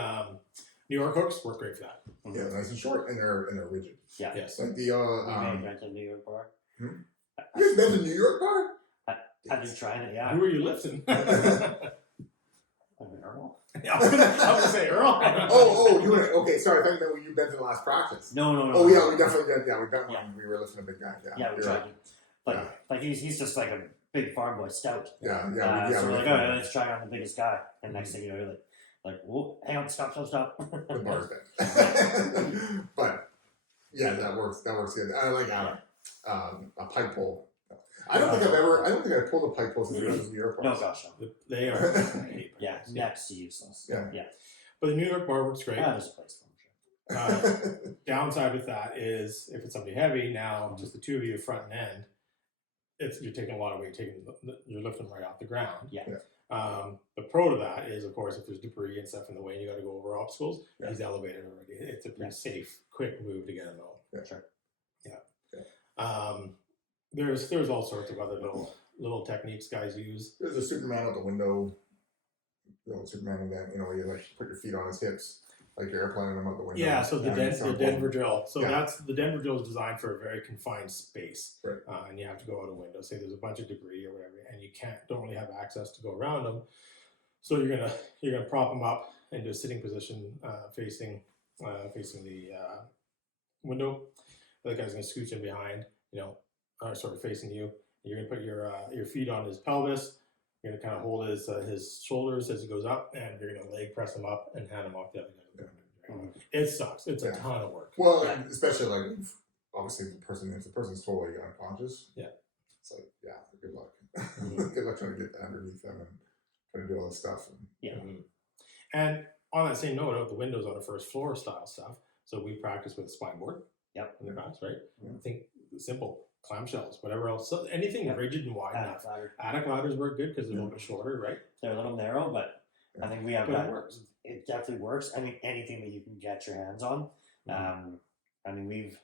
New York hooks work great for that. Yeah, nice and short, and they're rigid. Yeah. Yes. Like the You may rent a New York bar. you guys been to New York bar? I've been trying it, yeah. Who are you lifting? Earl? I was gonna say Earl. Oh, you were okay. Sorry, I thought you meant you've been to the last practice. No. Oh yeah, we definitely did. Yeah, we got one. Yeah. We were listening to Big Guy. Yeah, Yeah, we you're tried right. it. Like he's just like a big farm boy stout. Yeah, So we we're like, all right, let's try on the biggest guy. And next thing you know, you're like, whoa, hang on, stop. the bar's dead. But yeah, that works. That works good. I like a pipe pole. I don't think I've pulled a pipe pole since we went to New York. No, gosh, no. They are. Yeah, next to useless. Yeah. But the New York bar works great. There's a place for them. Sure. Downside with that is if it's somebody heavy, now just the two of you front and end, you're taking a lot of weight, you're lifting right off the ground. Yeah. The pro to that is, of course, if there's debris and stuff in the way and you got to go over obstacles, Yeah. he's elevated already. It's a pretty safe, quick move to get him out. Yeah. Sure. Yeah. There's all sorts of other little techniques guys use. There's a Superman out the window. The old Superman event, where you like put your feet on his hips, like you're airplaning him out the window. Yeah, so the Denver drill. So Yeah. the Denver drill is designed for a very confined space, Right. And you have to go out a window. Say there's a bunch of debris or whatever, and you don't really have access to go around them. So you're gonna prop them up into a sitting position, facing the window. The other guy's gonna scooch in behind, sort of facing you. You're gonna put your feet on his pelvis. You're gonna kind of hold his shoulders as he goes up, and you're gonna leg press him up and hand him off the other guy. It sucks. It's a ton of work. Well, especially like obviously if the person's totally unconscious. Yeah. It's like good luck. Good luck trying to get underneath them and trying to do all this stuff. Yeah. And on that same note, out the windows on the first floor style stuff. So we practice with a spine board. Yep. In the past, right? Yeah. I think simple clamshells, whatever else. So anything rigid and wide enough. Attic ladders work good because they're a little bit shorter, right? They're a little narrow, but I think we have But that. it works. It definitely works. I mean, anything that you can get your hands on. I mean, we've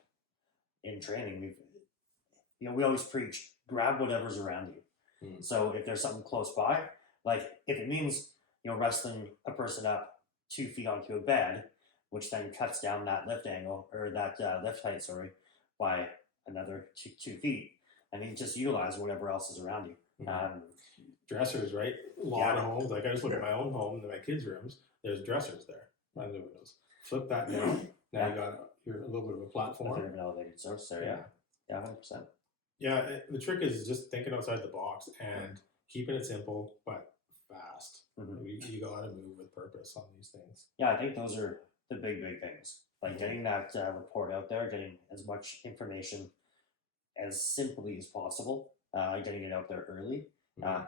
in training, we always preach grab whatever's around you. So if there's something close by, like if it means wrestling a person up 2 feet onto a bed, which then cuts down that lift angle or that lift height, by another 2 feet. I mean, just utilize whatever else is around you. Dressers, right? A lot of homes. Like I just look at my own home and my kids' rooms. There's dressers there by the windows. Flip that down. Now you got a little bit of a A platform. bit of an elevated source there, yeah, 100%. Yeah, the trick is just thinking outside the box and keeping it simple but fast. You got to move with purpose on these things. Yeah, I think those are the big things. Like getting that report out there, getting as much information as simply as possible, getting it out there early,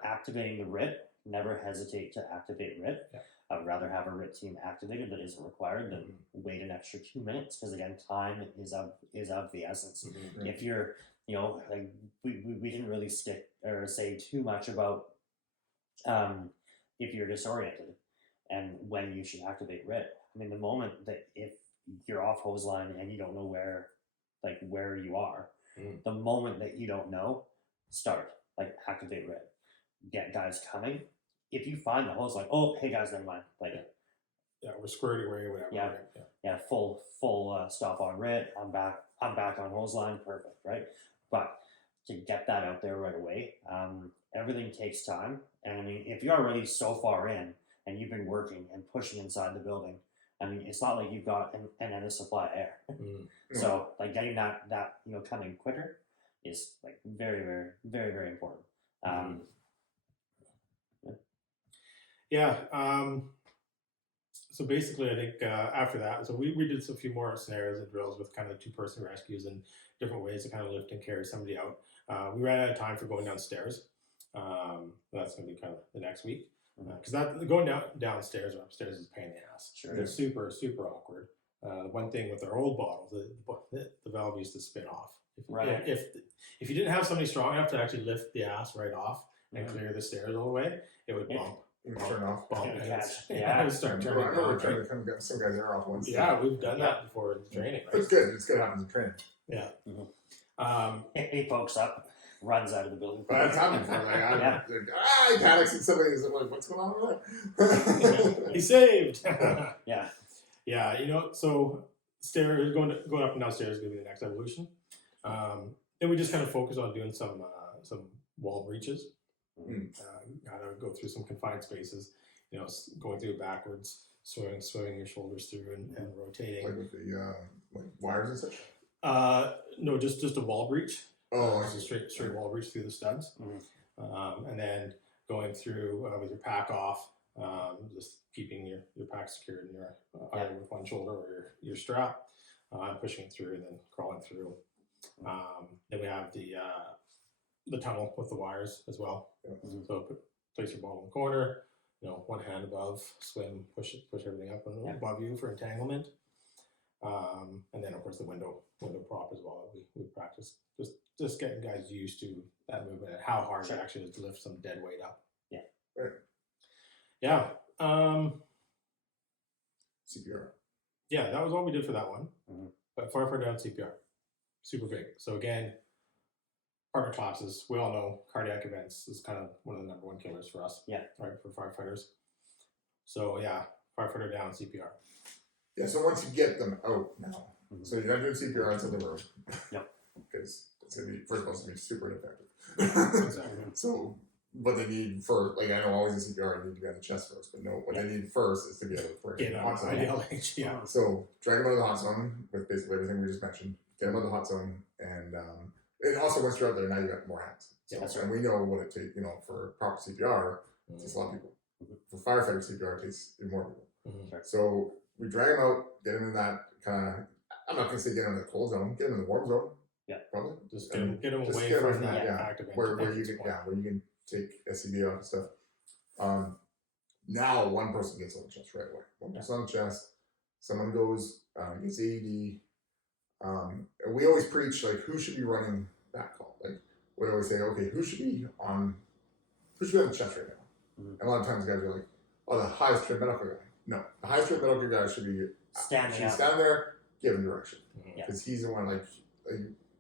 activating the RIT. Never hesitate to activate RIT. Yeah. I would rather have a RIT team activated that isn't required than wait an extra 2 minutes because again, time is of the essence. If you're, like we didn't really stick or say too much about if you're disoriented and when you should activate RIT. I mean, the moment that if you're off hose line and you don't know where you are, the moment that you don't know, activate RIT. Get guys coming. If you find the hose line, oh hey guys, never mind. We're squared away or whatever. Yeah. Right? Yeah, full stop on RIT. I'm back on hose line. Perfect, right? But to get that out there right away, everything takes time. And I mean, if you're already so far in and you've been working and pushing inside the building, I mean, it's not like you've got an endless supply of air. So getting that coming quicker is very, very, very, very important. So basically, I think after that, so we did a few more scenarios and drills with kind of 2-person rescues and different ways to kind of lift and carry somebody out. We ran out of time for going downstairs. That's going to be kind of the next week. Because going downstairs or upstairs is a pain in the ass. Sure. It's super, super awkward. One thing with our old bottles, the valve used to spin off. Right. If you didn't have somebody strong enough to actually lift the ass right off and clear the stairs all the way, it would bump. You can turn off. Bump, Yeah, and catch. it would start turning. I remember on, trying right? to come get some guys' air off once. Yeah, we've done that before in training. It's Right? good. It's good happens in training. Yeah. He pokes up, runs out of the building. But that's happened before. Like, Yeah. he panics and somebody's like, "What's going on over there?" He's saved. Yeah. Yeah, so stairs going up and downstairs is going to be the next evolution. Then we just kind of focus on doing some wall breaches. Gotta go through some confined spaces. Going through it backwards, swinging your shoulders through and rotating. Like with the like wires and such. No, just a wall breach. Oh, Just a straight wall breach through the studs, and then going through with your pack off, just keeping your pack secured in your either with one shoulder or your strap, pushing it through and then crawling through. Then we have the tunnel with the wires as well. So place your ball in the corner, one hand above, swim, push everything up and above you for entanglement. And then of course the window prop as well. We practice just getting guys used to that movement and how hard it actually is to lift some dead weight up. Yeah. Right. Yeah. CPR. Yeah, that was all we did for that one. But Firefighter down CPR, super big. So again, partner collapses. We all know cardiac events is kind of one of the number one killers for us. Yeah. Right, for firefighters. So yeah, Firefighter down CPR. Yeah. So once you get them out now, so you're not doing CPR inside the room. Yep. Because it's gonna be first of all, it's gonna be super ineffective. Exactly. So what they need first, like I know always in CPR you need to be on the chest first, but no, what they need first is to be able to work in the hot zone. Yeah. So drag them out of the hot zone with basically everything we just mentioned. Get them out of the hot zone, and also once you're out there, now you got more hands. So, That's and we know what it takes. For proper CPR, it takes a lot of people. For firefighter CPR, it takes even more people. So we drag them out, get them in that kind of. I'm not gonna say get them in the cold zone. Get them in the warm zone. Yeah, probably. Just get them just away get from that yeah, active where you can take SCB off and stuff. Now one person gets on the chest right away. One person on the chest. Someone goes gets AED. And we always preach like who should be running that call. Like we always say, okay, who should be on the chest right now? And a lot of times guys are like, oh, the highest trained medical guy. No, the highest trained medical guy should be standing there, giving direction, Yeah. because he's the one like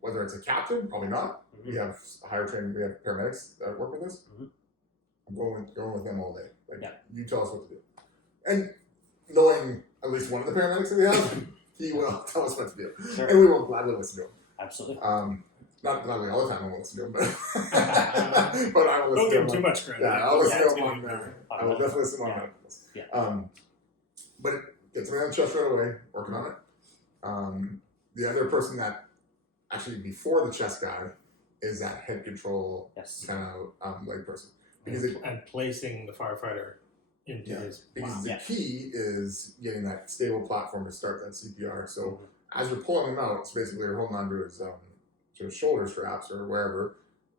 whether it's a captain, probably not. We have higher trained, we have paramedics that work with us. I'm going with them all day. Like you tell us what to do, and knowing at least one of the paramedics that we have, he will tell us what to do, and we will gladly listen to him. Absolutely. Not gladly all the time I won't listen to him, but but I will listen. Don't give him too much credit. Yeah, I'll listen to him Yeah, on there. I will definitely listen on medicals. Yeah. But it gets me on the chest right away, working on it. The other person that actually before the chest guy is that head control kind of leg person. Because and placing the firefighter into his because the key is getting that stable platform to start that CPR. So as you're pulling him out, it's basically you're holding on to his shoulder straps or wherever.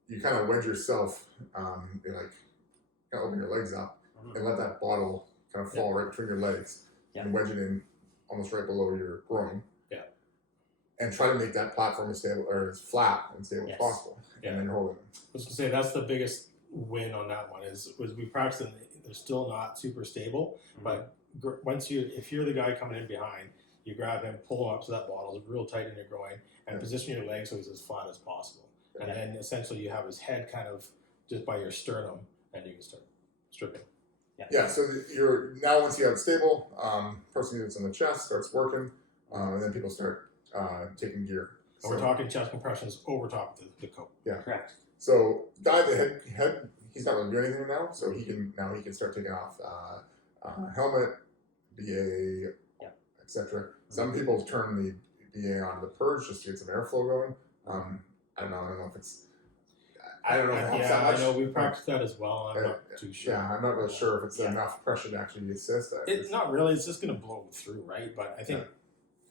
You kind of wedge yourself, you like kind of open your legs up and let that bottle kind of fall right between your legs and wedge it in almost right below your groin. And try to make that platform as stable or as flat and stable as possible. And then you're holding them. I was going to say that's the biggest win on that one is we practice and they're still not super stable, but if you're the guy coming in behind, you grab him, pull him up to that bottle, it's real tight in your groin, and position your legs so he's as flat as possible. And then essentially you have his head kind of just by your sternum, and you can start stripping. Yeah, so you're now once you have it stable, person that's on the chest starts working, and then people start taking gear. So we're talking chest compressions over top of the coat. Yeah, correct. So guy the head he's not really doing anything now, so he can start taking off helmet, BA, etc. Some people turn the BA onto the purge just to get some airflow going. I don't know if it's. I don't know if it helps that much. I know we practice that as well. I'm not too sure. Yeah, I'm not really sure if it's enough pressure to actually assist. It's not really. It's just going to blow through, right? But I think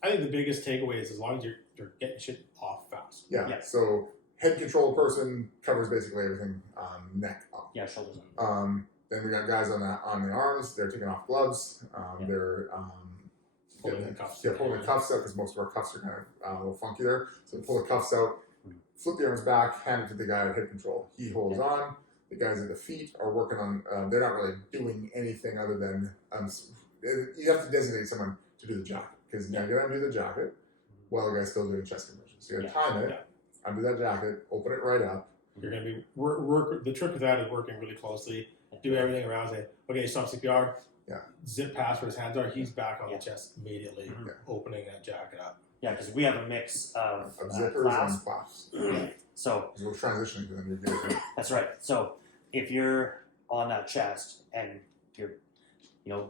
the biggest takeaway is as long as you're getting shit off fast. Yeah. So head control person covers basically everything. Neck up. Yeah, shoulders up. Then we got guys on the arms. They're taking off gloves. They're pulling the cuffs. pulling the cuffs out because most of our cuffs are kind of a little funky there. So pull the cuffs out, flip the arms back, hand it to the guy at head control. He holds on. The guys at the feet are working on. They're not really doing anything other than you have to designate someone to do the jacket because now you're gonna do the jacket while the guy's still doing chest conversions. So you gotta time it, undo that jacket, open it right up. You're going to be work. The trick with that is working really closely. Do everything around. Say, okay, stop CPR. Yeah. Zip past where his hands are. He's back on the chest immediately, opening that jacket up. Yeah, because we have a mix of zippers clasps. and clasps. So we're transitioning to them. You're good. that's right. So if you're on that chest and you're,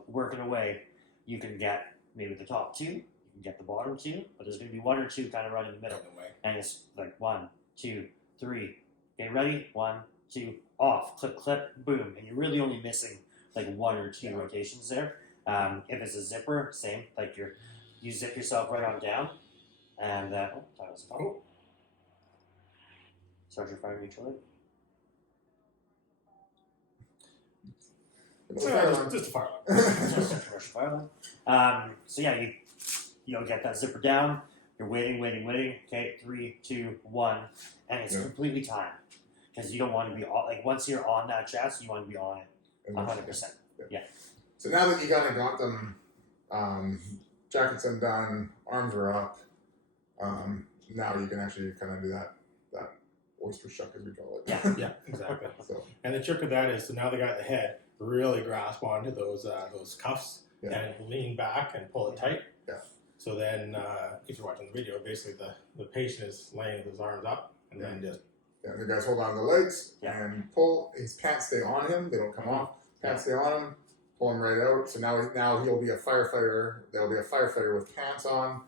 working away, you can get maybe the top two, you can get the bottom two, but there's going to be one or two kind of right in the middle. And it's like 1, 2, 3. Get ready, 1, 2, off, clip, clip, boom, and you're really only missing like 1 or 2 rotations there. If it's a zipper, same, like you zip yourself right on down, and Sergeant Fire Mutual. Just a fire Commercial fire alarm. So yeah, you get that zipper down. You're waiting. Okay, 3, 2, 1, and it's completely timed because you don't want to be once you're on that chest, you want to be on it 100%. Yeah. So now that you kind of got them, jackets undone, arms are up. Now you can actually kind of do that oyster shuck as we call it. Yeah, exactly. So, and the trick of that is, so now the guy at the head really grasp onto those cuffs and lean back and pull it tight. Yeah. So then, if you're watching the video, basically the patient is laying with his arms up and then just. Yeah, the guys hold on to the legs and pull. His pants stay on him; they don't come off. Pants stay on him. Pull him right out. So now he'll be a firefighter. There'll be a firefighter with pants on,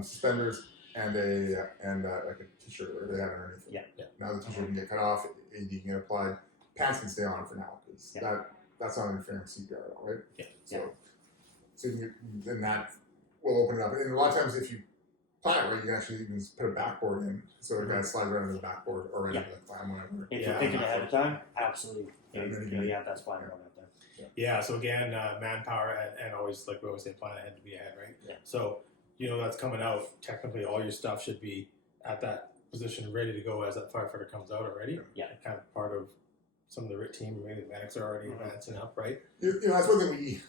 suspenders, and like a t-shirt or they have underneath. Yeah. Now the t-shirt can get cut off. AD can get applied. Pants can stay on for now because that's not interfering with CPR at all, right? Yeah. So then that will open it up. And a lot of times, if you plan it right, you can actually even put a backboard in, so the guy slides right into the backboard or right into the climb, whatever. If you're thinking ahead of time, absolutely. You have that spine going out there. Yeah. So again, manpower and always, like we always say, plan ahead to be ahead, right? Yeah. So that's coming out. Technically, all your stuff should be at that position, ready to go as that firefighter comes out already. Yeah. Kind of part of some of the RIT team. Maybe the medics are already advancing up, right? That's one thing we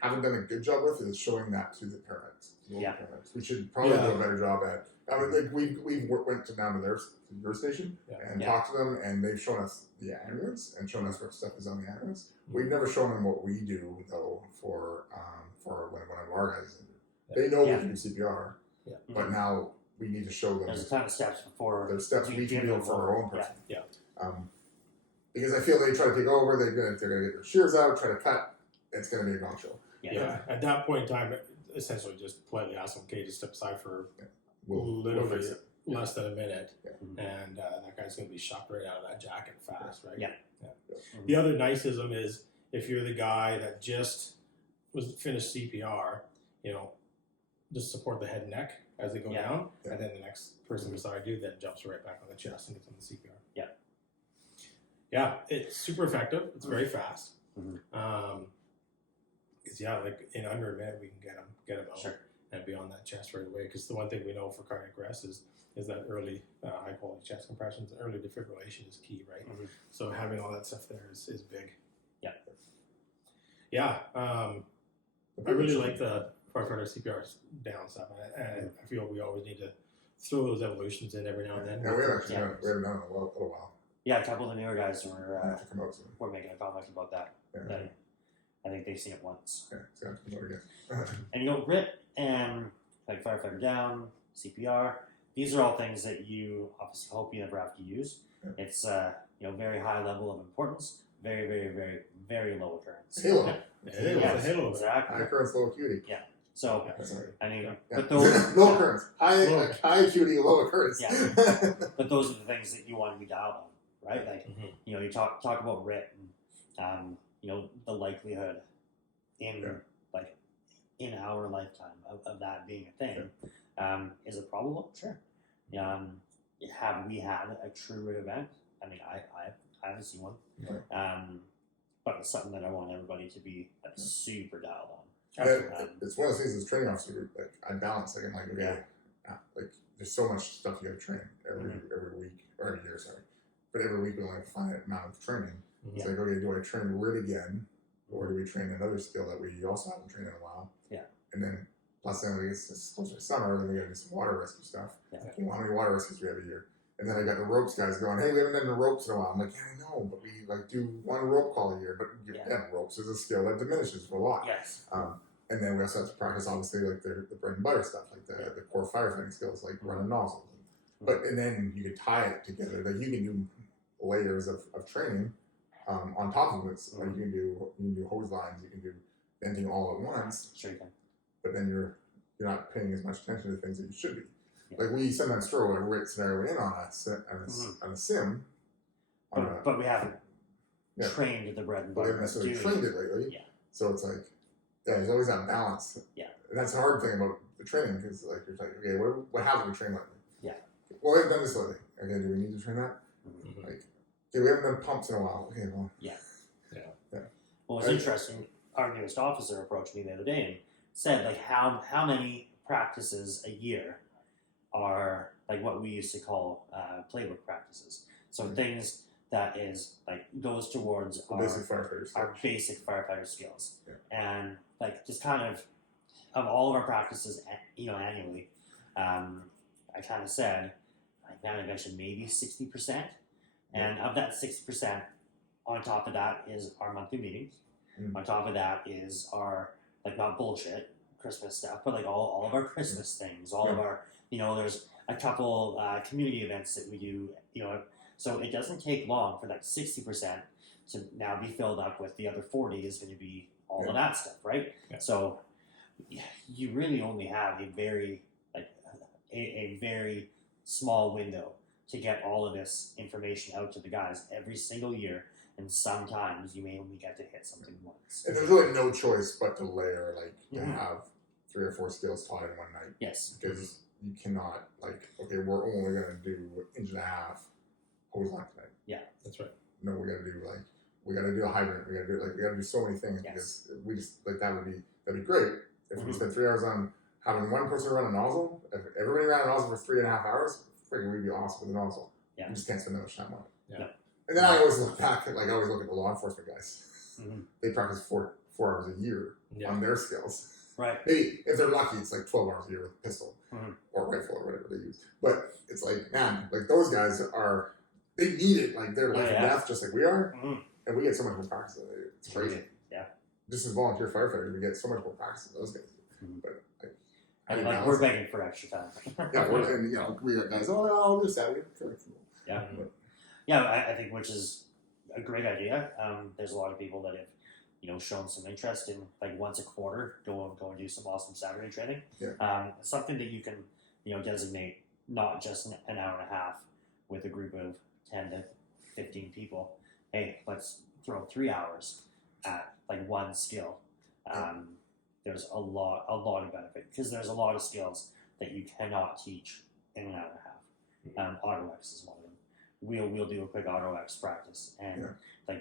haven't done a good job with is showing that to the paramedics. Paramedics. We should probably do a better job at. I mean, like we've went down to your station and talked to them, and they've shown us the ambulance and shown us what stuff is on the ambulance. We've never shown them what we do though for when one of our guys is injured. They know we can do CPR, but now we need to show them. There's a ton of steps before. There's steps we can do for our own person. Yeah. Because I feel they try to take over, they're gonna get their shears out, try to cut. It's gonna be a gong show. Yeah. At that point in time, essentially just politely ask them, okay, just step aside for literally less than a minute, and that guy's going to be shocked right out of that jacket fast, right? Yeah. The other niceism is if you're the guy that just was finished CPR, just support the head and neck as they go down, and then the next person beside you then jumps right back on the chest and gets on the CPR. Yeah. Yeah, it's super effective. It's very fast. Like in under a minute we can get them out and be on that chest right away. Because the one thing we know for cardiac arrest is that early high quality chest compressions, early defibrillation is key, right? So having all that stuff there is big. Yeah. I really like the firefighter CPR down stuff, and I feel we always need to throw those evolutions in every now and then. Yeah, we haven't done it in a while. Yeah, a couple of the newer guys were making a comment about that. Yeah. I think they've seen it once. Yeah, it's got to come out again. And RIT and like firefighter down, CPR, these are all things that you obviously hope you never have to use. It's very high level of importance, very, very, very, very low occurrence. Halo. Halo. Exactly. High occurrence, low acuity. Yeah. So I mean, but those low occurrence, high acuity, low occurrence. Yeah. But those are the things that you want to be dialed on, right? Like you talk about RIT and the likelihood in our lifetime of that being a thing. Is it probable? Sure. Have we had a true RIT event? I mean, I haven't seen one. But it's something that I want everybody to be super dialed It's one of those things as a training officer, like I balance, like I'm like, okay, like there's so much stuff you got to train every week or every year, sorry, but every week we only have a finite amount of training. It's like, okay, do I train RIT again, or do we train another skill that we also haven't trained in a while? Yeah. And then plus then when it's closer to summer, then we got to do some water rescue stuff. Yeah. Okay, well, how many water rescues do we have a year? And then I got the ropes guys going, hey, we haven't done the ropes in a while. I'm like, yeah, I know, but we like do one rope call a year. But ropes is a skill that diminishes a lot. Yes. And then we also have to practice, obviously, like the bread and butter stuff, like the core firefighting skills, like running nozzles. But and then you can tie it together. Like you can do layers of training on top of it. So, like you can do hose lines, you can do venting all at once. Sure you can. But then you're not paying as much attention to things that you should be. Like we sometimes throw a RIT scenario in on a sim. But we haven't trained the bread and butter. We haven't necessarily trained it lately. Yeah. So it's like, there's always that balance. Yeah. And that's the hard thing about the training because like you're like, okay, what haven't we trained lately? Yeah. Well, we haven't done this lately. Okay, do we need to train that? Like, okay, we haven't done pumps in a while. Okay, well. Yeah. Well, it's interesting. Our newest officer approached me the other day and said, like, how many practices a year are like what we used to call playbook practices. So things that is like goes towards our basic firefighter skills. Yeah. And like just kind of all of our practices, annually, I kind of said, like, man, I mentioned maybe 60%. And of that 60%, on top of that is our monthly meetings. On top of that is our, like, not bullshit Christmas stuff, but like all of our Christmas things, all of our, there's a couple community events that we do, so it doesn't take long for that 60% to now be filled up with the other 40 is going to be all of that stuff, right? Yeah. So you really only have a very, a very small window to get all of this information out to the guys every single year. And sometimes you may only get to hit something once. And there's really no choice but to layer, to have 3 or 4 skills taught in one night. Yes. Because you cannot, okay, we're only going to do 1.5 inch hose line tonight. Yeah, that's right. No, we got to do, we got to do a hydrant. We got to do, we got to do so many things because we just, that'd be great. If we spent 3 hours on having one person run a nozzle, if everybody ran a nozzle for 3.5 hours, freaking we'd be awesome with a nozzle. Yeah. We just can't spend that much time on it. Yeah. And then I always look back at, I always look at the law enforcement guys. They practice 4 hours a year on their skills. Right. Maybe if they're lucky, it's 12 hours a year with a pistol or rifle or whatever they use. But it's man, those guys they need it, their life and death, just like we are. And we get so much more practice than they do. It's crazy. Yeah. Just as volunteer firefighters, we get so much more practice than those guys do. But we're begging for extra time. We got guys, I'll do Saturday. Yeah. Yeah, I think which is a great idea. There's a lot of people that have, shown some interest in once a quarter go and do some awesome Saturday training. Yeah. Something that you can, designate not just an hour and a half with a group of 10 to 15 people. Hey, let's throw 3 hours at one skill. There's a lot of benefit because there's a lot of skills that you cannot teach in an hour and a half. Auto X is one of them. We'll do a quick Auto X practice, and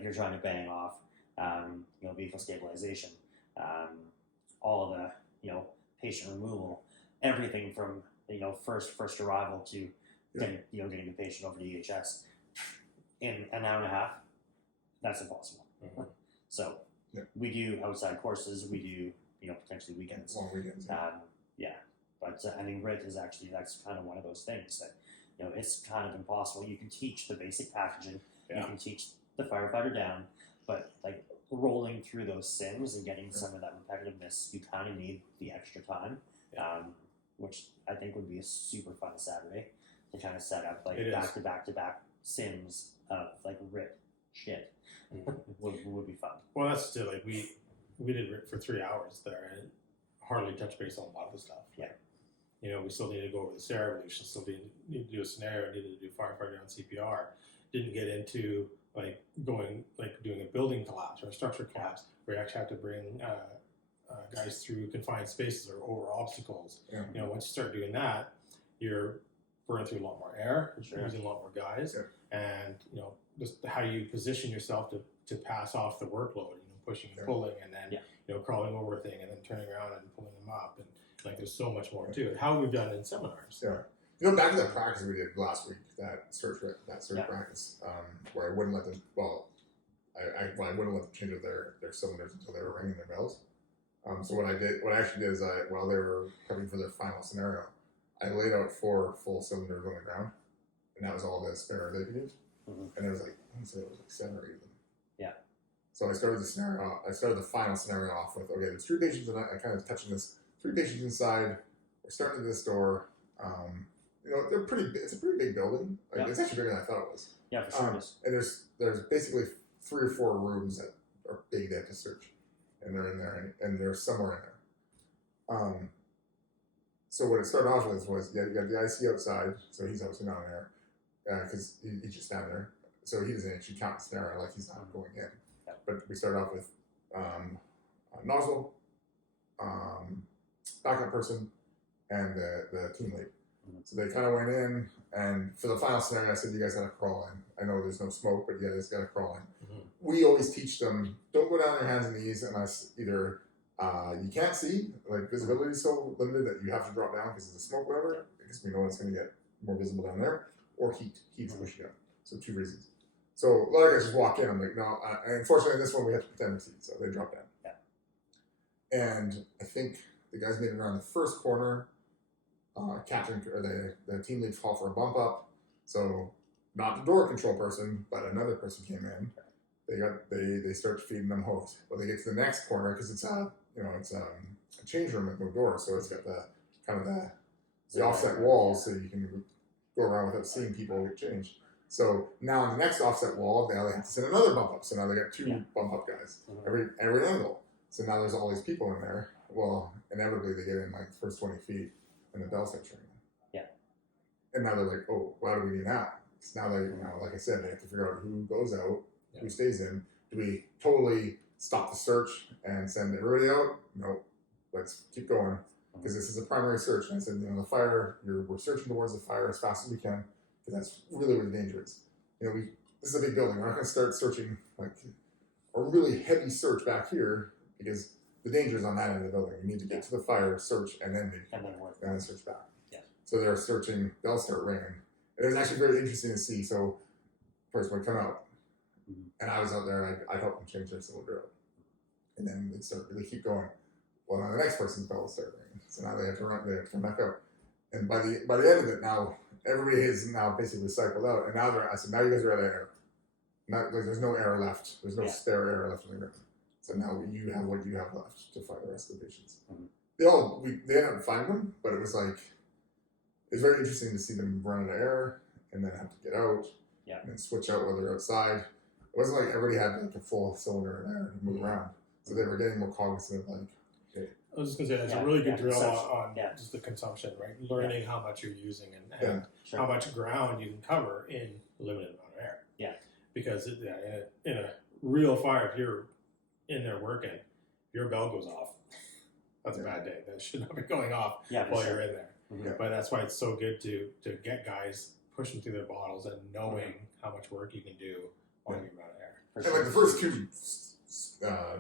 you're trying to bang off, vehicle stabilization, all of the patient removal, everything from first arrival to getting the patient over to EHS in an hour and a half. That's impossible. So we do outside courses. We do potentially weekends. Long weekends. But I mean, RIT is actually that's kind of one of those things that. It's kind of impossible. You can teach the basic packaging, you can teach the firefighter down, but rolling through those sims and getting some of that repetitiveness, you kind of need the extra time, which I think would be a super fun Saturday to kind of set up back-to-back sims of RIT shit. would be fun. Well, that's still we did RIT for 3 hours there and hardly touched base on a lot of the stuff. Yeah. We still need to go over the SARA evolution, still need to do a scenario, needed to do firefighting on CPR. Didn't get into doing a building collapse or a structure collapse where you actually have to bring guys through confined spaces or over obstacles. Yeah. Once you start doing that, you're burning through a lot more air, you're using a lot more guys, and just how you position yourself to pass off the workload, pushing and pulling, and then crawling over a thing and then turning around and pulling them up, and like there's so much more to it. How we've done in seminars. Yeah. Back to that practice we did last week, that search practice, where I wouldn't let them. Well, I wouldn't let them change out their cylinders until they were ringing their bells. So what I actually did is while they were prepping for their final scenario, I laid out 4 full cylinders on the ground, and that was all the spare they could use. And there was like, I want to say it was like 7 or 8 of them. Yeah. So I started the final scenario off with, okay, there's 3 patients, and I kind of touching this 3 patients inside. We're starting at this door. They're pretty. It's a pretty big building. Like, it's actually bigger than I thought it was. Yeah, for sure. And there's basically 3 or 4 rooms that are big they have to search, and they're in there, and they're somewhere in there. So what it started off with was, you got the IC outside, so he's obviously not in there, because he's just down there, so he doesn't actually count the scenario, like he's not going in. Yeah. But we started off with a nozzle, backup person, and the team lead. So they kind of went in, and for the final scenario, I said, you guys got to crawl in. I know there's no smoke, but you guys got to crawl in. We always teach them, don't go down on your hands and knees unless either you can't see, like visibility is so limited that you have to drop down because of the smoke, whatever, because we know it's going to get more visible down there, or heat's pushing up. So 2 reasons. So a lot of guys just walk in. I'm like, no. And unfortunately, this one we have to pretend to see, so they drop down. Yeah. And I think the guys made it around the first corner. Captain or the team lead fall for a bump up, so not the door control person, but another person came in. They start feeding them hose. Well, they get to the next corner because it's a change room with no door, so it's got the kind of the offset walls, so you can go around without seeing people get changed. So now on the next offset wall, now they have to send another bump up. So now they got 2 bump up guys every angle. So now there's all these people in there. Well, inevitably they get in like the first 20 feet. And the bell starts ringing. Yeah. And now they're like, oh, what do we do now? So now like I said, they have to figure out who goes out, who stays in. Do we totally stop the search and send everybody out? No. Let's keep going. Because this is a primary search. And I said, the fire, we're searching towards the fire as fast as we can. Because that's really where the danger is. This is a big building. We're not going to start searching like a really heavy search back here because the danger is on that end of the building. You need to get to the fire, search, and then search back. Yeah. So they're searching. They'll start ringing. It was actually very interesting to see. So first one come out, and I was out there, and I helped them change their cylinder out, and then they keep going. Well, now the next person's bell will start ringing. So now they have to run. They have to come back out. And by the end of it, now everybody is now basically cycled out. And now I said, now you guys are at air. There's no air left. There's no spare air left in the ground. So now you have what you have left to find the rest of the patients. They ended up finding them, but it was very interesting to see them run out of air and then have to get out and then switch out while they're outside. It wasn't like everybody had like a full cylinder in there and move around. So they were getting more cognizant of okay. I was just going to say, it's a really good drill on just the consumption, right? Learning how much you're using and how much ground you can cover in a limited amount of air. Yeah. Because in a real fire, if you're in there working, your bell goes off. That's a bad day. That should not be going off while you're in there. But that's why it's so good to get guys pushing through their bottles and knowing how much work you can do while you're out of air. And like the first 2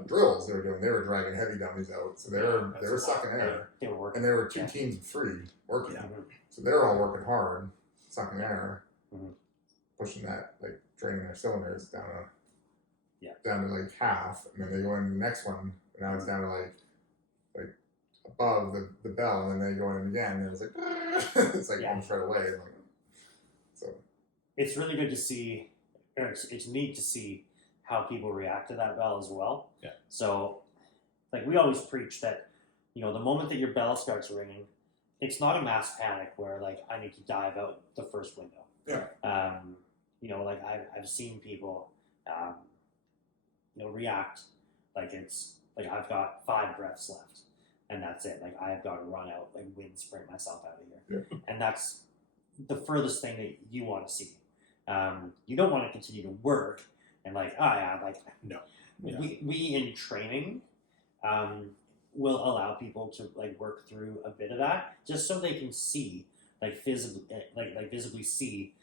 drills they were dragging heavy dummies out, so they were sucking air. They were working, and there were 2 teams of 3 working. So they're all working hard, sucking air, pushing that, like draining their cylinders down to like half, and then they go into the next one, and now it's down to like above the bell, and then they go in again, and it's like it's like 1 shred away. So it's really good to see. It's neat to see how people react to that bell as well. Yeah. So, like we always preach that, the moment that your bell starts ringing, it's not a mass panic where like I need to dive out the first window. Yeah. Like I've seen people, react like it's like I've got 5 breaths left, and that's it. Like I've got to run out, like wind sprint myself out of here, and that's the furthest thing that you want to see. You don't want to continue to work and no. We in training will allow people to like work through a bit of that just so they can see visibly see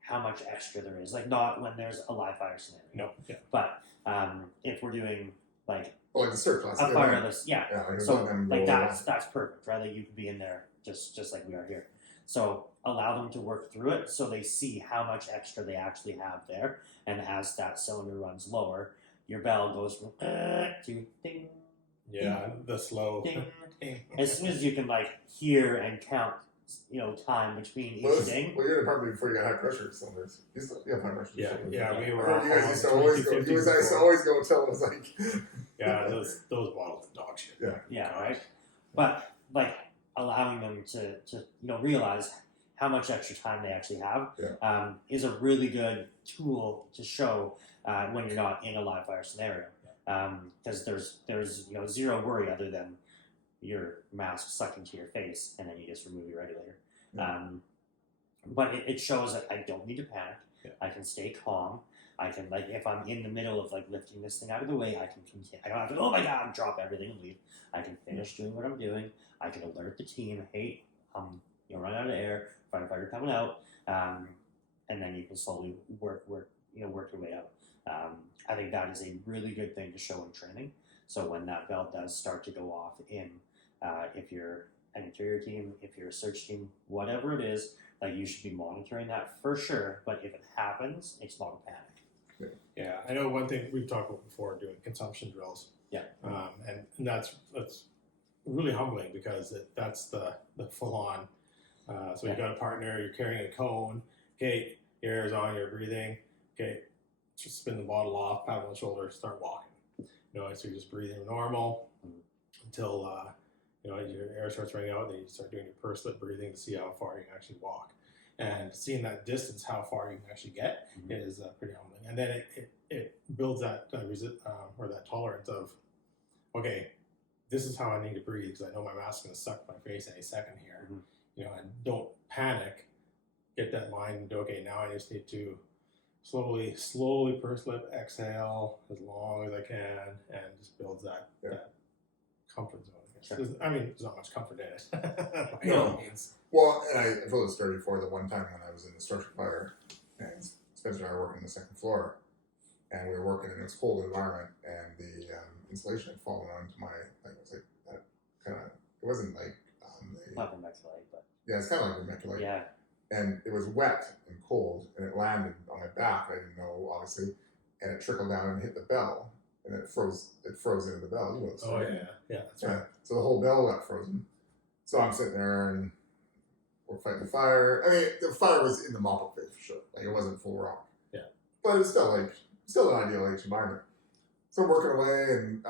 how much extra there is, like not when there's a live fire scenario. No. Yeah. But if we're doing like Well, like the cert class. a fireless, yeah. Yeah, like, So letting them like go that's perfect, right? Like you could be in there just like we are here. So allow them to work through it so they see how much extra they actually have there. And as that cylinder runs lower, your bell goes from to ding. Yeah, the slow. Ding. As soon as you can like hear and count, time between each Well, ding. well, you're in a apartment before you got high pressure cylinders. You have high pressure Yeah, cylinders. yeah, we I were. remember you guys on used to always go. 2250 You guys used to always go until it was like. Yeah, those bottles are dog shit. Yeah, right. But like allowing them to realize how much extra time they actually have is a really good tool to show when you're not in a live fire scenario, because there's zero worry other than your mask sucked into your face and then you just remove your regulator. But it shows that I don't need to panic. I can stay calm. I can, like, if I'm in the middle of like lifting this thing out of the way, I can continue. I don't have to, oh my god, drop everything and leave. I can finish doing what I'm doing. I can alert the team, hey, running out of air, firefighter coming out, and then you can slowly work your way out. I think that is a really good thing to show in training. So when that bell does start to go off in, if you're an interior team, if you're a search team, whatever it is, like you should be monitoring that for sure. But if it happens, it's not a panic. Yeah, I know one thing we've talked about before, doing consumption drills. Yeah. And that's really humbling because that's the full on. So you got a partner, you're carrying a cone. Okay, your air is on, you're breathing. Okay, just spin the bottle off, pat on the shoulder, start walking. So you're just breathing normal until your air starts running out. Then you start doing your pursed lip breathing to see how far you can actually walk. And seeing that distance, how far you can actually get, is pretty humbling. And then it builds that or that tolerance of, okay, this is how I need to breathe because I know my mask's going to suck my face any second here. And don't panic. Get that mind. Okay, now I just need to slowly pursed lip, exhale as long as I can, and just builds that comfort zone. Sure. There's not much comfort in it. No. Well, and I told the story before. The one time when I was in the structure fire, and Spencer and I were working on the second floor, and we were working in this cold environment, and the insulation had fallen onto my, like, it was like that kind of, it wasn't like Not vermiculite, but yeah, it's kind of like vermiculite. yeah. And it was wet and cold, and it landed on my back. I didn't know, obviously, and it trickled down and hit the bell, and it froze into the bell. You know the story. Yeah, that's right. So the whole bell got frozen. So I'm sitting there and we're fighting the fire. I mean, the fire was in the mop-up phase for sure. Like, it wasn't full rock. Yeah. But it's still an ideal H environment. So I'm working away, and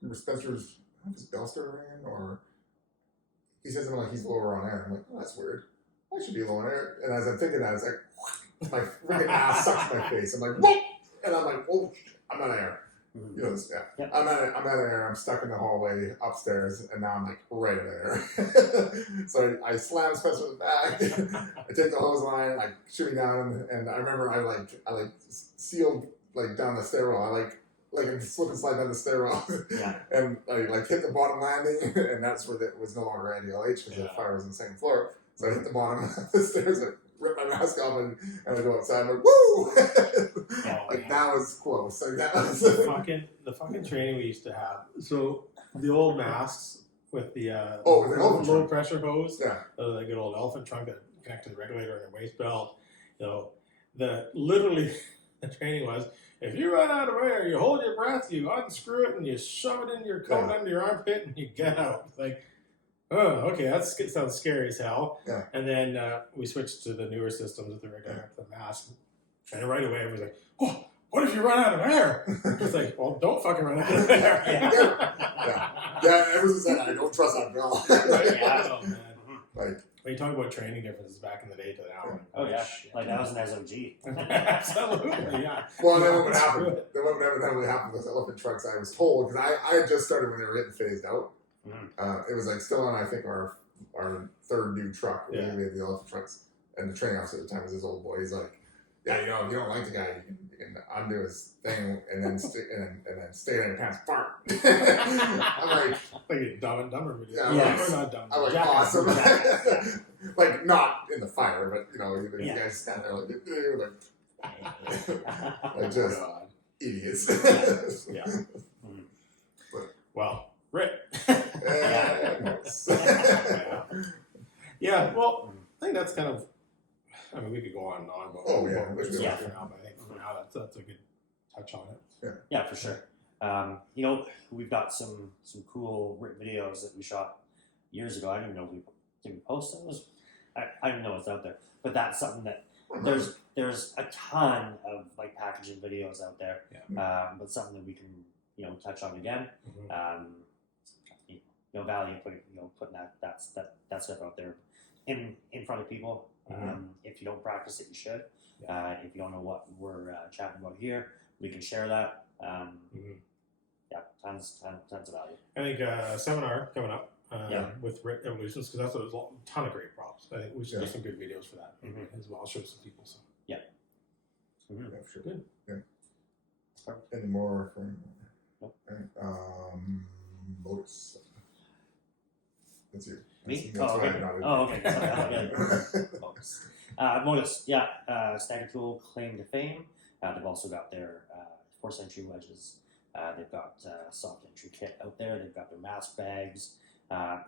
remember Spencer's, I don't know if his bell started ringing, or he said something like he's lower on air. I'm like, oh, that's weird. I should be low on air. And as I'm thinking that, it's like, my freaking ass sucks my face. I'm like, whoop! And I'm like, oh, shit, I'm out of air. You know this, yeah. Yep. I'm out of air. I'm stuck in the hallway upstairs, and now I'm like right out of air. So I slam Spencer in the back. I take the hose line, like shooting down, and I remember I sealed like down the stairwell. I like slip and slide down the stairwell, and I like hit the bottom landing, and that's where it was no longer NDLH because the fire was on the second floor. So I hit the bottom of the stairs, I rip my mask off, and I go outside. I'm like, woo! That was close. Like, that was the fucking training we used to have. So the old masks with the low pressure hose, the good old elephant trunk that connects to the regulator and your waist belt. Literally the training was, if you run out of air, you hold your breath, you unscrew it, and you shove it into your coat under your armpit, and you get out. It's like, oh, okay, that sounds scary as hell. Yeah. And then we switched to the newer systems with the regulator, the mask. And right away, everyone's like, oh, what if you run out of air? It's like, well, don't fucking run out of air. Yeah, everyone said, I don't trust that bell. Oh, man. Like, when you talk about training differences back in the day to now. Oh, yeah. Shit. Like, that was an SOG. Absolutely, yeah. well, then what would happen? Then what would evidently happen with those elephant trucks, I was told, because I had just started when they were getting phased out. It was like still on, I think, our third new truck. We had the elephant trucks. And the training officer at the time was this old boy. He's like, yeah, if you don't like the guy, you can undo his thing and then stay in your pants, fart. I'm like Dumb and Dumber video. Yeah, Or not Dumb. I'm like, awesome. Like, not in the fire, but you guys stand there like, like just. God. idiots. Yeah. Mhm. Well, Rick. Yeah. Yeah, well, I think that's kind of. I mean, we could go on and on about. Oh, yeah, what we should Rick's go got on. for now, but I think for now that's a good touch on it. Yeah, for sure. You know, we've got some cool RIT videos that we shot years ago. I don't even know if we did we post those. I don't know what's out there, but that's something that there's a ton of like packaging videos out there. Yeah. But something that we can touch on again. Mm-hmm. Value putting that stuff out there in front of people. Mm-hmm. If you don't practice it, you should. Yeah. If you don't know what we're chatting about here, we can share that. Mm-hmm. Yeah, tons of value. I think a seminar coming up Yeah. with RIT Evolutions, because that's a ton of great props. I think we should do Yeah. some good videos for that Mhm. as well. Show some people. So. Mm-hmm. Yeah, for sure. Good. Yeah. Any more from? Nope. Modus. That's you. Me? That's Oh, why okay. I'm not in Oh, there. okay. Modus. Modus, yeah. Stagger Tool claim to fame. They've also got their 4th century wedges. They've got soft entry kit out there. They've got their mask bags.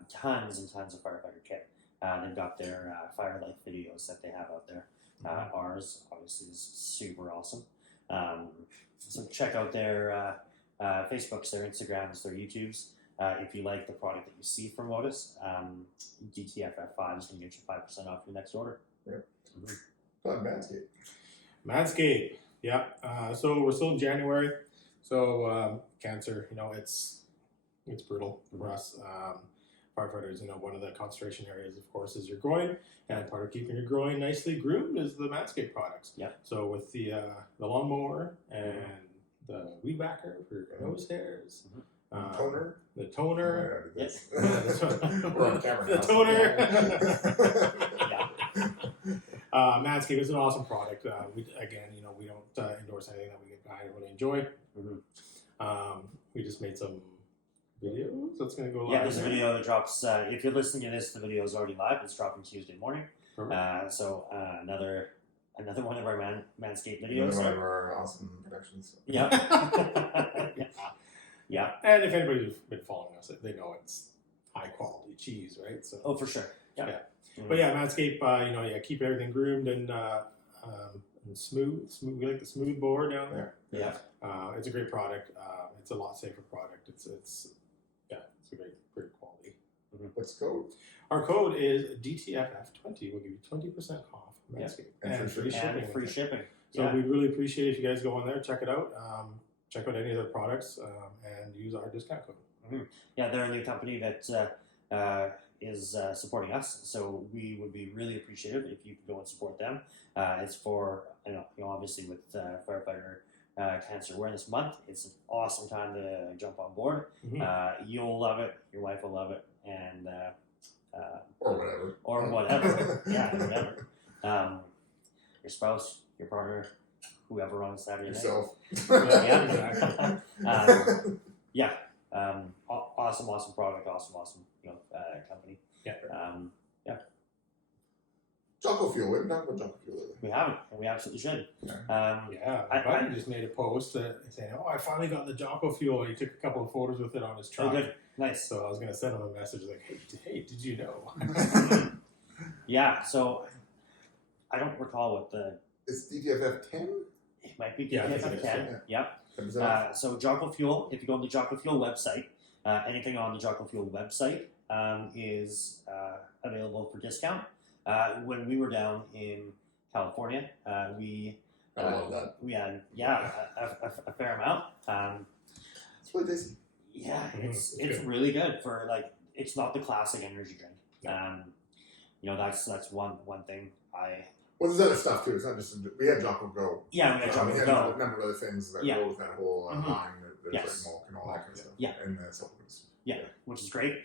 Tons and tons of firefighter kit. They've got their fire life videos that they have out there. Ours obviously is super awesome. So check out their Facebooks, their Instagrams, their YouTubes. If you like the product that you see from Modus, DTFF5 is going to get you 5% off your next order. Yeah. Mm-hmm. Manscaped. Manscaped. Yeah. So we're still in January. So cancer, it's brutal for us. Firefighters, one of the concentration areas, of course, is your groin, and part of keeping your groin nicely groomed is the Manscaped products. Yeah. So with the lawnmower and the weed whacker for your nose hairs, Toner. the toner, Yeah, Yes. We're on camera the now. toner. Yeah. Manscaped is an awesome product. We don't endorse anything that I don't really enjoy. Mm-hmm. We just made some videos that's going to go live. Yeah, there's a video that drops. If you're listening to this, the video is already live. It's dropping Tuesday morning. Perfect. So another one of our Manscaped Another videos. one of our awesome productions. Yeah. Yeah. And if anybody's been following us, they know it's high quality cheese, right? So. Oh, for sure. Yeah. Yeah. Mhm. But yeah, Manscaped, keep everything groomed and smooth. We like the smooth bore down there. Yeah. It's a great product. It's a lot safer product. It's a great quality. Let's go. Our code is DTFF20. We'll give you 20% off Manscaped And free shipping. And free shipping. So Yeah. we'd really appreciate if you guys go on there, check it out. Check out any of their products and use our discount code. Yeah, they're a new company that is supporting us, so we would be really appreciative if you could go and support them. It's for obviously with Firefighter Cancer Awareness Month. It's an awesome time to jump on board. Mhm. You'll love it. Your wife will love it, and Or whatever. or whatever. Yeah, whatever. Your spouse, your partner, whoever on Saturday night. Yourself. Yeah. Awesome product, awesome company. Yeah. Jocko Fuel. We haven't talked about Jocko Fuel lately. We haven't, and we absolutely should. Yeah, I- my buddy just made a post saying, "Oh, I finally got the Jocko Fuel." And he took a couple of photos with it on his Oh, truck. good, nice. So I was gonna send him a message like, "Hey, did you know?" Yeah, so I don't recall what the It's DTFF 10? it might be. Yeah, I think it is, 10. Yep. 10%? So Jocko Fuel, if you go on the Jocko Fuel website, anything on the Jocko Fuel website is available for discount. When we were down in California, we I love that. we had a fair amount. It's really tasty. Yeah, Mhm, it's it's good. really good for it's not the classic energy drink. That's one thing Well, there's other stuff too. It's not just we had Jocko Go. we had We Jocko had Go. a number of other things that Yeah. go with that whole Mhm. line. There's Yes. like milk and all that kind of stuff. Yeah. And supplements. Yeah, which is great.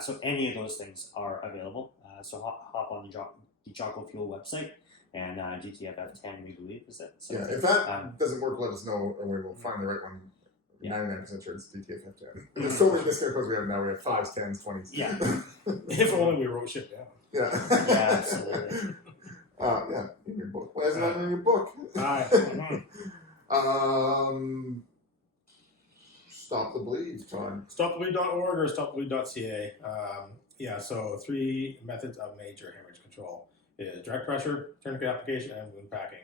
So any of those things are available. So hop on the Jocko Fuel website, and DTFF10 we believe is it. So Yeah. If that um, doesn't work, let us know, and we will find the right one. Yeah. 99% sure it's DTFF 10. There's so many discount codes we have now. We have 5s, 10s, 20s. Yeah. If only we wrote shit down. Yeah. Yeah, absolutely. Yeah, in your book. Why is it not in your book? Hi. Stop the Bleed time. Stopthebleed.org or stopthebleed.ca. So 3 methods of major hemorrhage control is direct pressure, tourniquet application, and wound packing.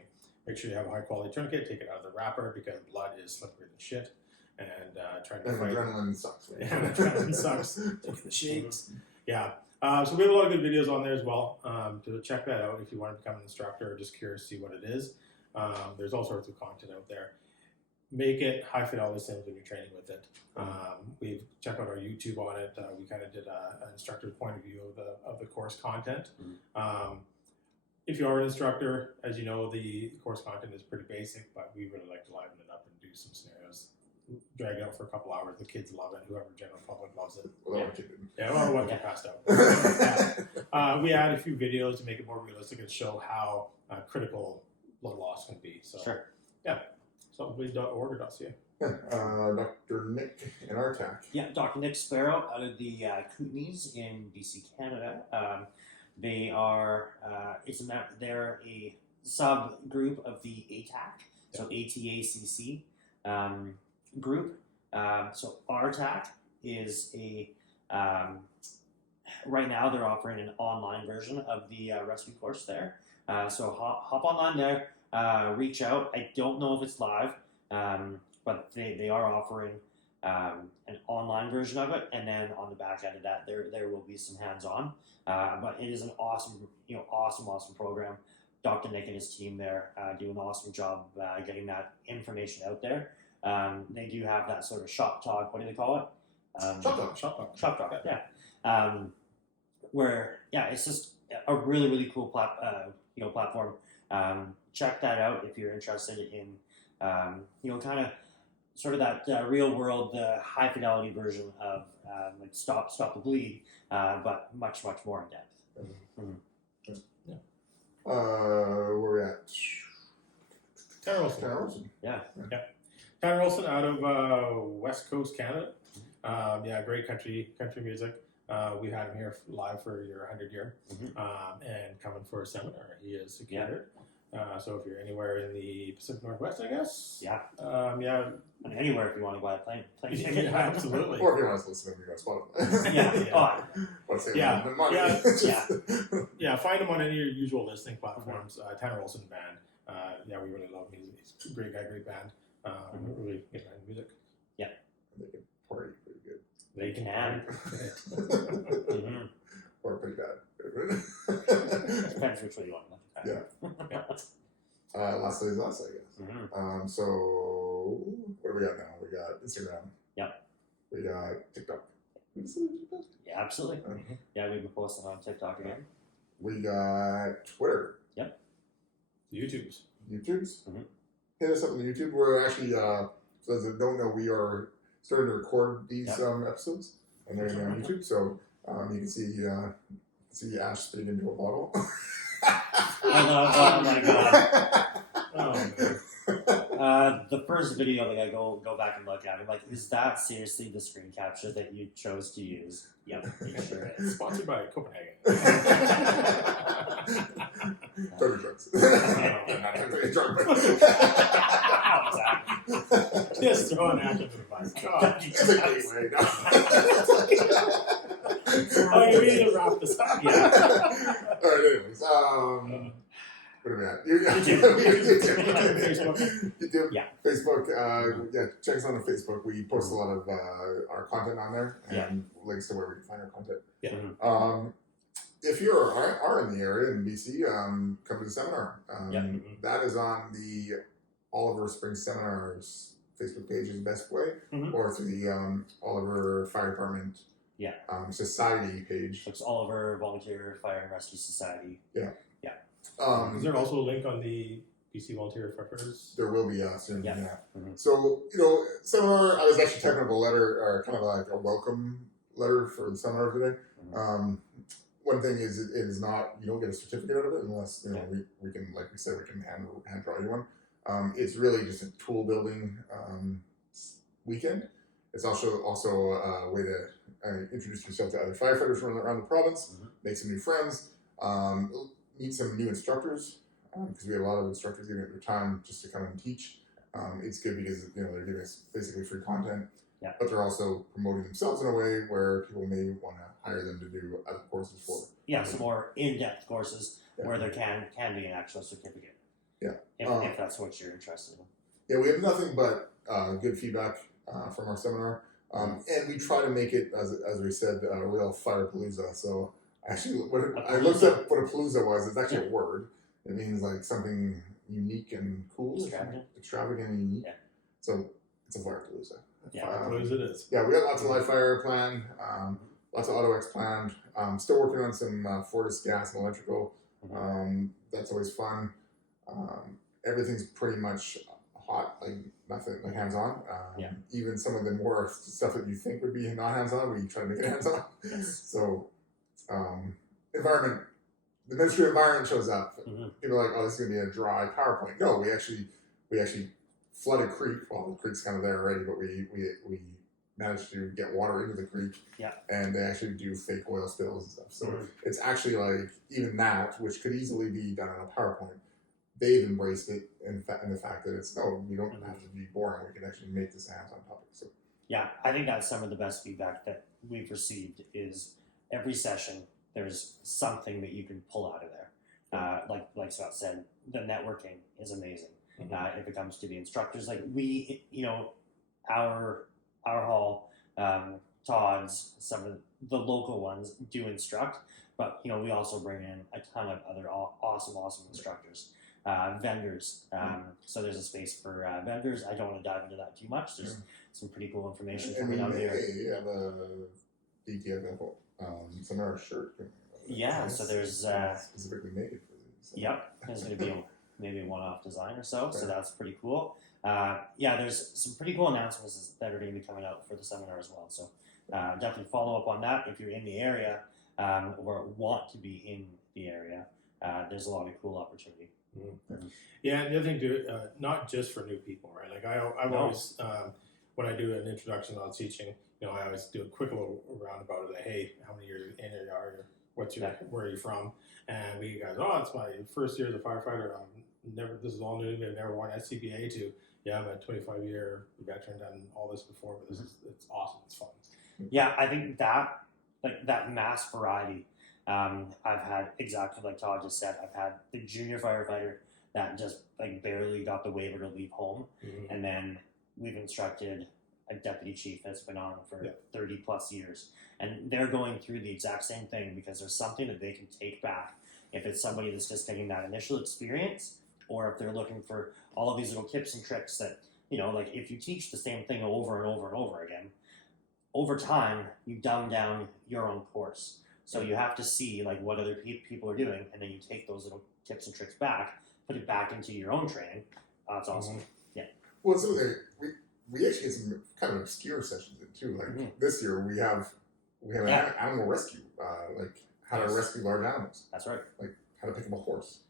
Make sure you have a high quality tourniquet. Take it out of the wrapper because blood is slippery than shit. And trying to And fight. adrenaline sucks. Right? Yeah, adrenaline sucks. Taking the shakes. Yeah. So we have a lot of good videos on there as well. To check that out if you want to become an instructor or just curious to see what it is. There's all sorts of content out there. Make it high fidelity sims when you're training with it. We've checked out our YouTube on it. We kind of did an instructor's point of view of the course content. If you are an instructor, as you know, the course content is pretty basic, but we really like to liven it up and do some scenarios. Drag it out for a couple hours. The kids love it. Whoever general public loves it. Well, that one kid didn't. Yeah, well, one kid passed out. We add a few videos to make it more realistic and show how critical blood loss can be. So, Sure. Yeah. Stopthebleed.org or .ca. Yeah, Dr. Nick in our TAC. Yeah, Dr. Nick Sparrow out of the Kootenays in BC, Canada. They are they're a subgroup of the ATAC, so ATACC group. So RTAC is a right now they're offering an online version of the rescue course there. So hop online there, reach out. I don't know if it's live, but they are offering an online version of it, and then on the back end of that, there will be some hands-on. But it is an awesome program. Dr. Nick and his team there do an awesome job getting that information out there. They do have that sort of shop talk. What do they call it? Shop talk. Yeah. Where it's just a really cool platform. Check that out if you're interested in kind of sort of that real world, high fidelity version of like Stop the Bleed, but much more in depth. Where we at? Tanner Olson. Tanner Olson. Yeah. Tanner Olson out of West Coast Canada. Great country music. We had him here live for your 100 year and coming for a seminar. He is secured. So if you're anywhere in the Pacific Northwest, I guess. Yeah. I mean, anywhere if you want to buy a plane ticket. Yeah, absolutely. Or if you want to listen to me on Spotify. Find him on any of your usual listening platforms. Tanner Olson Band. We really love him. He's a great guy, great band. Really good band music. Yeah. They can party pretty good. They can. Or pretty bad. Depends which way you want to look at it. Last day's last, I guess. So what do we got now? We got Instagram. Yep. We got TikTok. Yeah, absolutely. Yeah, we've been posting on TikTok again. We got Twitter. Yep. YouTubes. Hit us up on the YouTube. We're actually, for those that don't know, we are starting to record these episodes, and they're on YouTube. So you can see Ash spitting into a bottle. Oh my god. The first video that I go back and look at, I'm like, is that seriously the screen capture that you chose to use? Yep, it sure is. Sponsored by Copenhagen. Total drugs. Exactly. Just throw an active advice. God. You need to wrap this up. Yeah. All right, anyways. What are we at? YouTube. Yeah. Facebook. Check us out on Facebook. We post a lot of our content on there and links to where we can find our content. Yeah. If you are in the area in BC, come to the seminar. That is on the Oliver Spring Seminars Facebook page is the best way, or through the Oliver Fire Department Society page. It's Oliver Volunteer Fire and Rescue Society. Yeah. Is there also a link on the BC Volunteer Firefighters? There will be soon. So, seminar, I was actually typing up a letter, or kind of like a welcome letter for the seminar today. One thing is, it is not, you don't get a certificate out of it unless, we can, like we said, we can hand draw you one. It's really just a tool building weekend. It's also a way to introduce yourself to other firefighters from around the province, make some new friends, meet some new instructors, because we have a lot of instructors giving up their time just to come and teach. It's good because they're giving us basically free content. Yeah. but they're also promoting themselves in a way where people may want to hire them to do other courses for them. Yeah, some more in-depth courses Yeah. where there can be an actual certificate. Yeah. If that's what you're interested in. Yeah, we have nothing but good feedback from our seminar. And we try to make it, as we said, a real Firepalooza. So actually, I looked up what a palooza was. It's actually a word. It means like something unique and cool. Extravagant and unique. Yeah. So it's a Firepalooza. Yeah. Firepalooza it is. Yeah, we got lots of live fire planned, lots of AutoX planned. Still working on some Fortis gas and electrical. That's always fun. Everything's pretty much hot, like nothing like hands-on. Even some of the more stuff that you think would be not hands-on, we try to make it hands-on. So, environment, the Ministry of Environment shows up. People are like, oh, this is going to be a dry PowerPoint. No, we actually flood a creek. Well, the creek's kind of there already, but we managed to get water into the creek. Yeah. And they actually do fake oil spills and stuff. So it's actually like, even that, which could easily be done on a PowerPoint, they've embraced it in the fact that it's, no, you don't have to be boring. We can actually make this a hands-on topic. So yeah, I think that's some of the best feedback that we've received is every session there's something that you can pull out of there. Like Scott said, the networking is amazing. If it comes to the instructors, like we, our hall, Todd's, some of the local ones do instruct, but we also bring in a ton of other awesome instructors. Vendors. So there's a space for vendors. I don't want to dive into that too much. There's some pretty cool information coming out here. You have a DTFF seminar shirt. Yeah, so there's specifically made for these. Yep, there's going to be maybe a one-off design or so. So that's pretty cool. There's some pretty cool announcements that are going to be coming out for the seminar as well. So definitely follow up on that if you're in the area or want to be in the area. There's a lot of cool opportunity. Yeah, and the other thing too, not just for new people, right? Like I've always, when I do an introduction on teaching, I always do a quick little roundabout of like, hey, how many years in it are you? Where are you from? And we guys, oh, it's my first year as a firefighter. This is all new. I've never won SCBA to. Yeah, I'm a 25-year veteran, done all this before, but it's awesome. It's fun. Yeah, I think that mass variety. I've had exactly like Todd just said. I've had the junior firefighter that just like barely got the waiver to leave home, and then we've instructed a deputy chief that's been on for 30 plus years, and they're going through the exact same thing because there's something that they can take back. If it's somebody that's just getting that initial experience, or if they're looking for all of these little tips and tricks that like if you teach the same thing over and over and over again, over time you dumb down your own course. So you have to see like what other people are doing, and then you take those little tips and tricks back, put it back into your own training. That's awesome. Yeah. Well, so we actually get some kind of obscure sessions in too. Like this year we have an animal rescue, like how to rescue large animals. That's right. Like how to pick up a horse.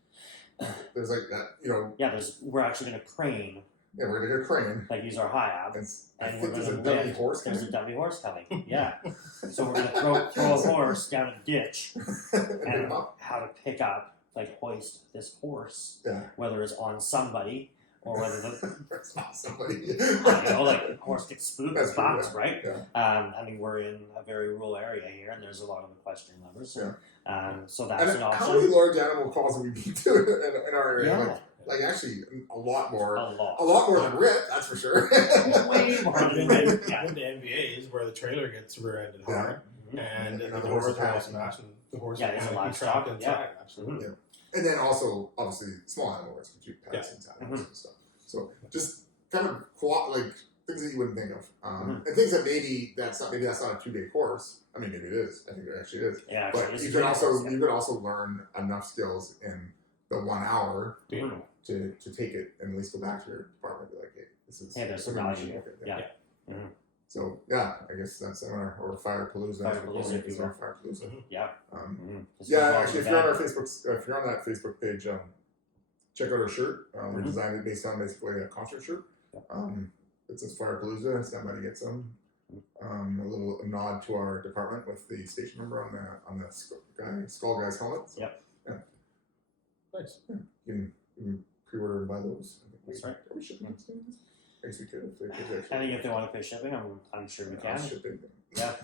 There's like that, Yeah, we're actually going to crane. Yeah, we're gonna get a crane. Like use our high ab. And we're there's a dummy horse coming. There's a dummy horse coming. Yeah. So we're gonna throw a horse down a ditch and how to pick up, like hoist this horse. Yeah. Whether it's on somebody or whether it's not somebody. Like the horse gets spooked and boxed, right? Yeah. I mean, we're in a very rural area here, and there's a lot of equestrian lovers. So, so that's an option. How many large animal calls have we been doing in our area? Yeah. Like actually, a lot more. A lot more than RIT, that's for sure. Way more than RIT. Yeah. The NBA is where the trailer gets rear-ended hard, and the horse is smashing the horse. Yeah, it's a livestock. Inside, absolutely. Yeah. And then also, obviously, small animal rescue, pets and animals and stuff. So just kind of like things that you wouldn't think of, and things that maybe that's not a 2-day course. I mean, maybe it is. I think it actually is. Yeah, but you could also learn enough skills in the 1 hour to take it and at least go back to your department and be like, hey, this is there's some value here. Yeah. So I guess that's or Firepalooza. Firepalooza. Yeah. Actually, if you're on our Facebook, if you're on that Facebook page, check out our shirt. We designed it based on basically a concert shirt. It says Firepalooza. Somebody gets them. A little nod to our department with the station number on the skull guy's helmet. So, yep. Yeah. Nice. Yeah. You can pre-order and buy those. That's right. Are we shipping those things? I guess we could if they pay the I extra. think if they want to pay shipping, I'm sure we can. Shipping. Yeah,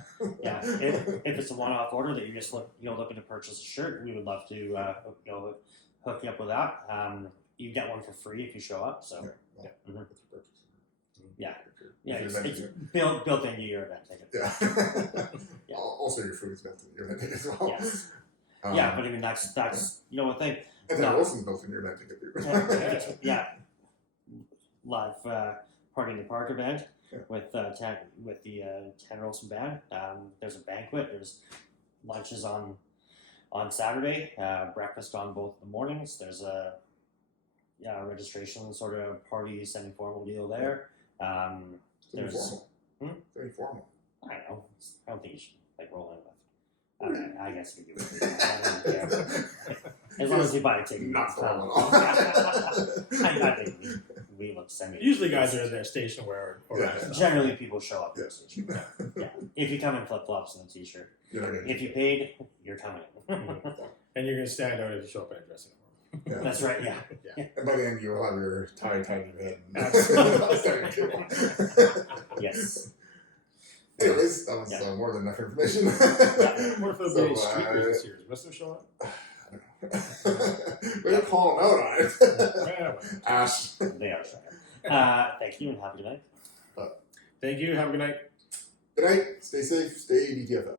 yeah. If it's a one-off order that you're just looking to purchase a shirt, we would love to hook you up with that. You get one for free if you show up. So Yeah. Mhm. That's a purchase. Yeah. If yeah, you're it's renting it. built into your event ticket. Yeah. Yeah. Also, your food is built into your event ticket as well. Yes. Yeah, but I mean that's one thing. And then Wilson's built in your event ticket too. Yeah. Live party in the park event Yeah. with the Tanner Olson band. There's a banquet. There's lunches on Saturday. Breakfast on both the mornings. There's a registration sort of party semi-formal deal there. Very There's formal. Very formal. I don't know. I don't think you should roll in with. I guess we do. I don't care. As long as you buy a ticket, Not it's formal. I think we look semi. Usually guys are in their station wear. Generally, people show up. Yes. Yeah. If you come in flip flops and a t-shirt, You're not gonna if you paid, you're coming. And you're going to stand out if you show up in a dressing room. Yeah. That's right. Yeah. And by the end, you'll have your tie tied to your head. Absolutely. Yes. Anyways, that was Yeah. more than enough information. What if there'll be any So, street race this year? Does Mr. show up? We're gonna call him out on it. Well, Ash. They are showing. Thank you and have a good night. thank you. Have a good night. Good night. Stay safe. Stay DTFF.